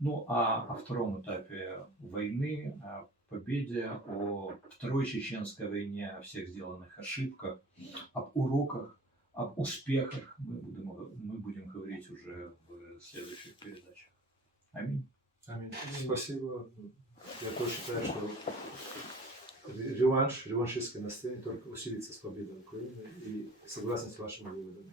Ну, а о втором этапе войны, о победе, о Второй Чеченской войне, о всех сделанных ошибках, об уроках, об успехах мы будем говорить уже в следующих передачах. Аминь. Аминь. Спасибо. Я тоже считаю, что реваншистское настроение только усилится с победой Украины, и согласен с вашими выводами.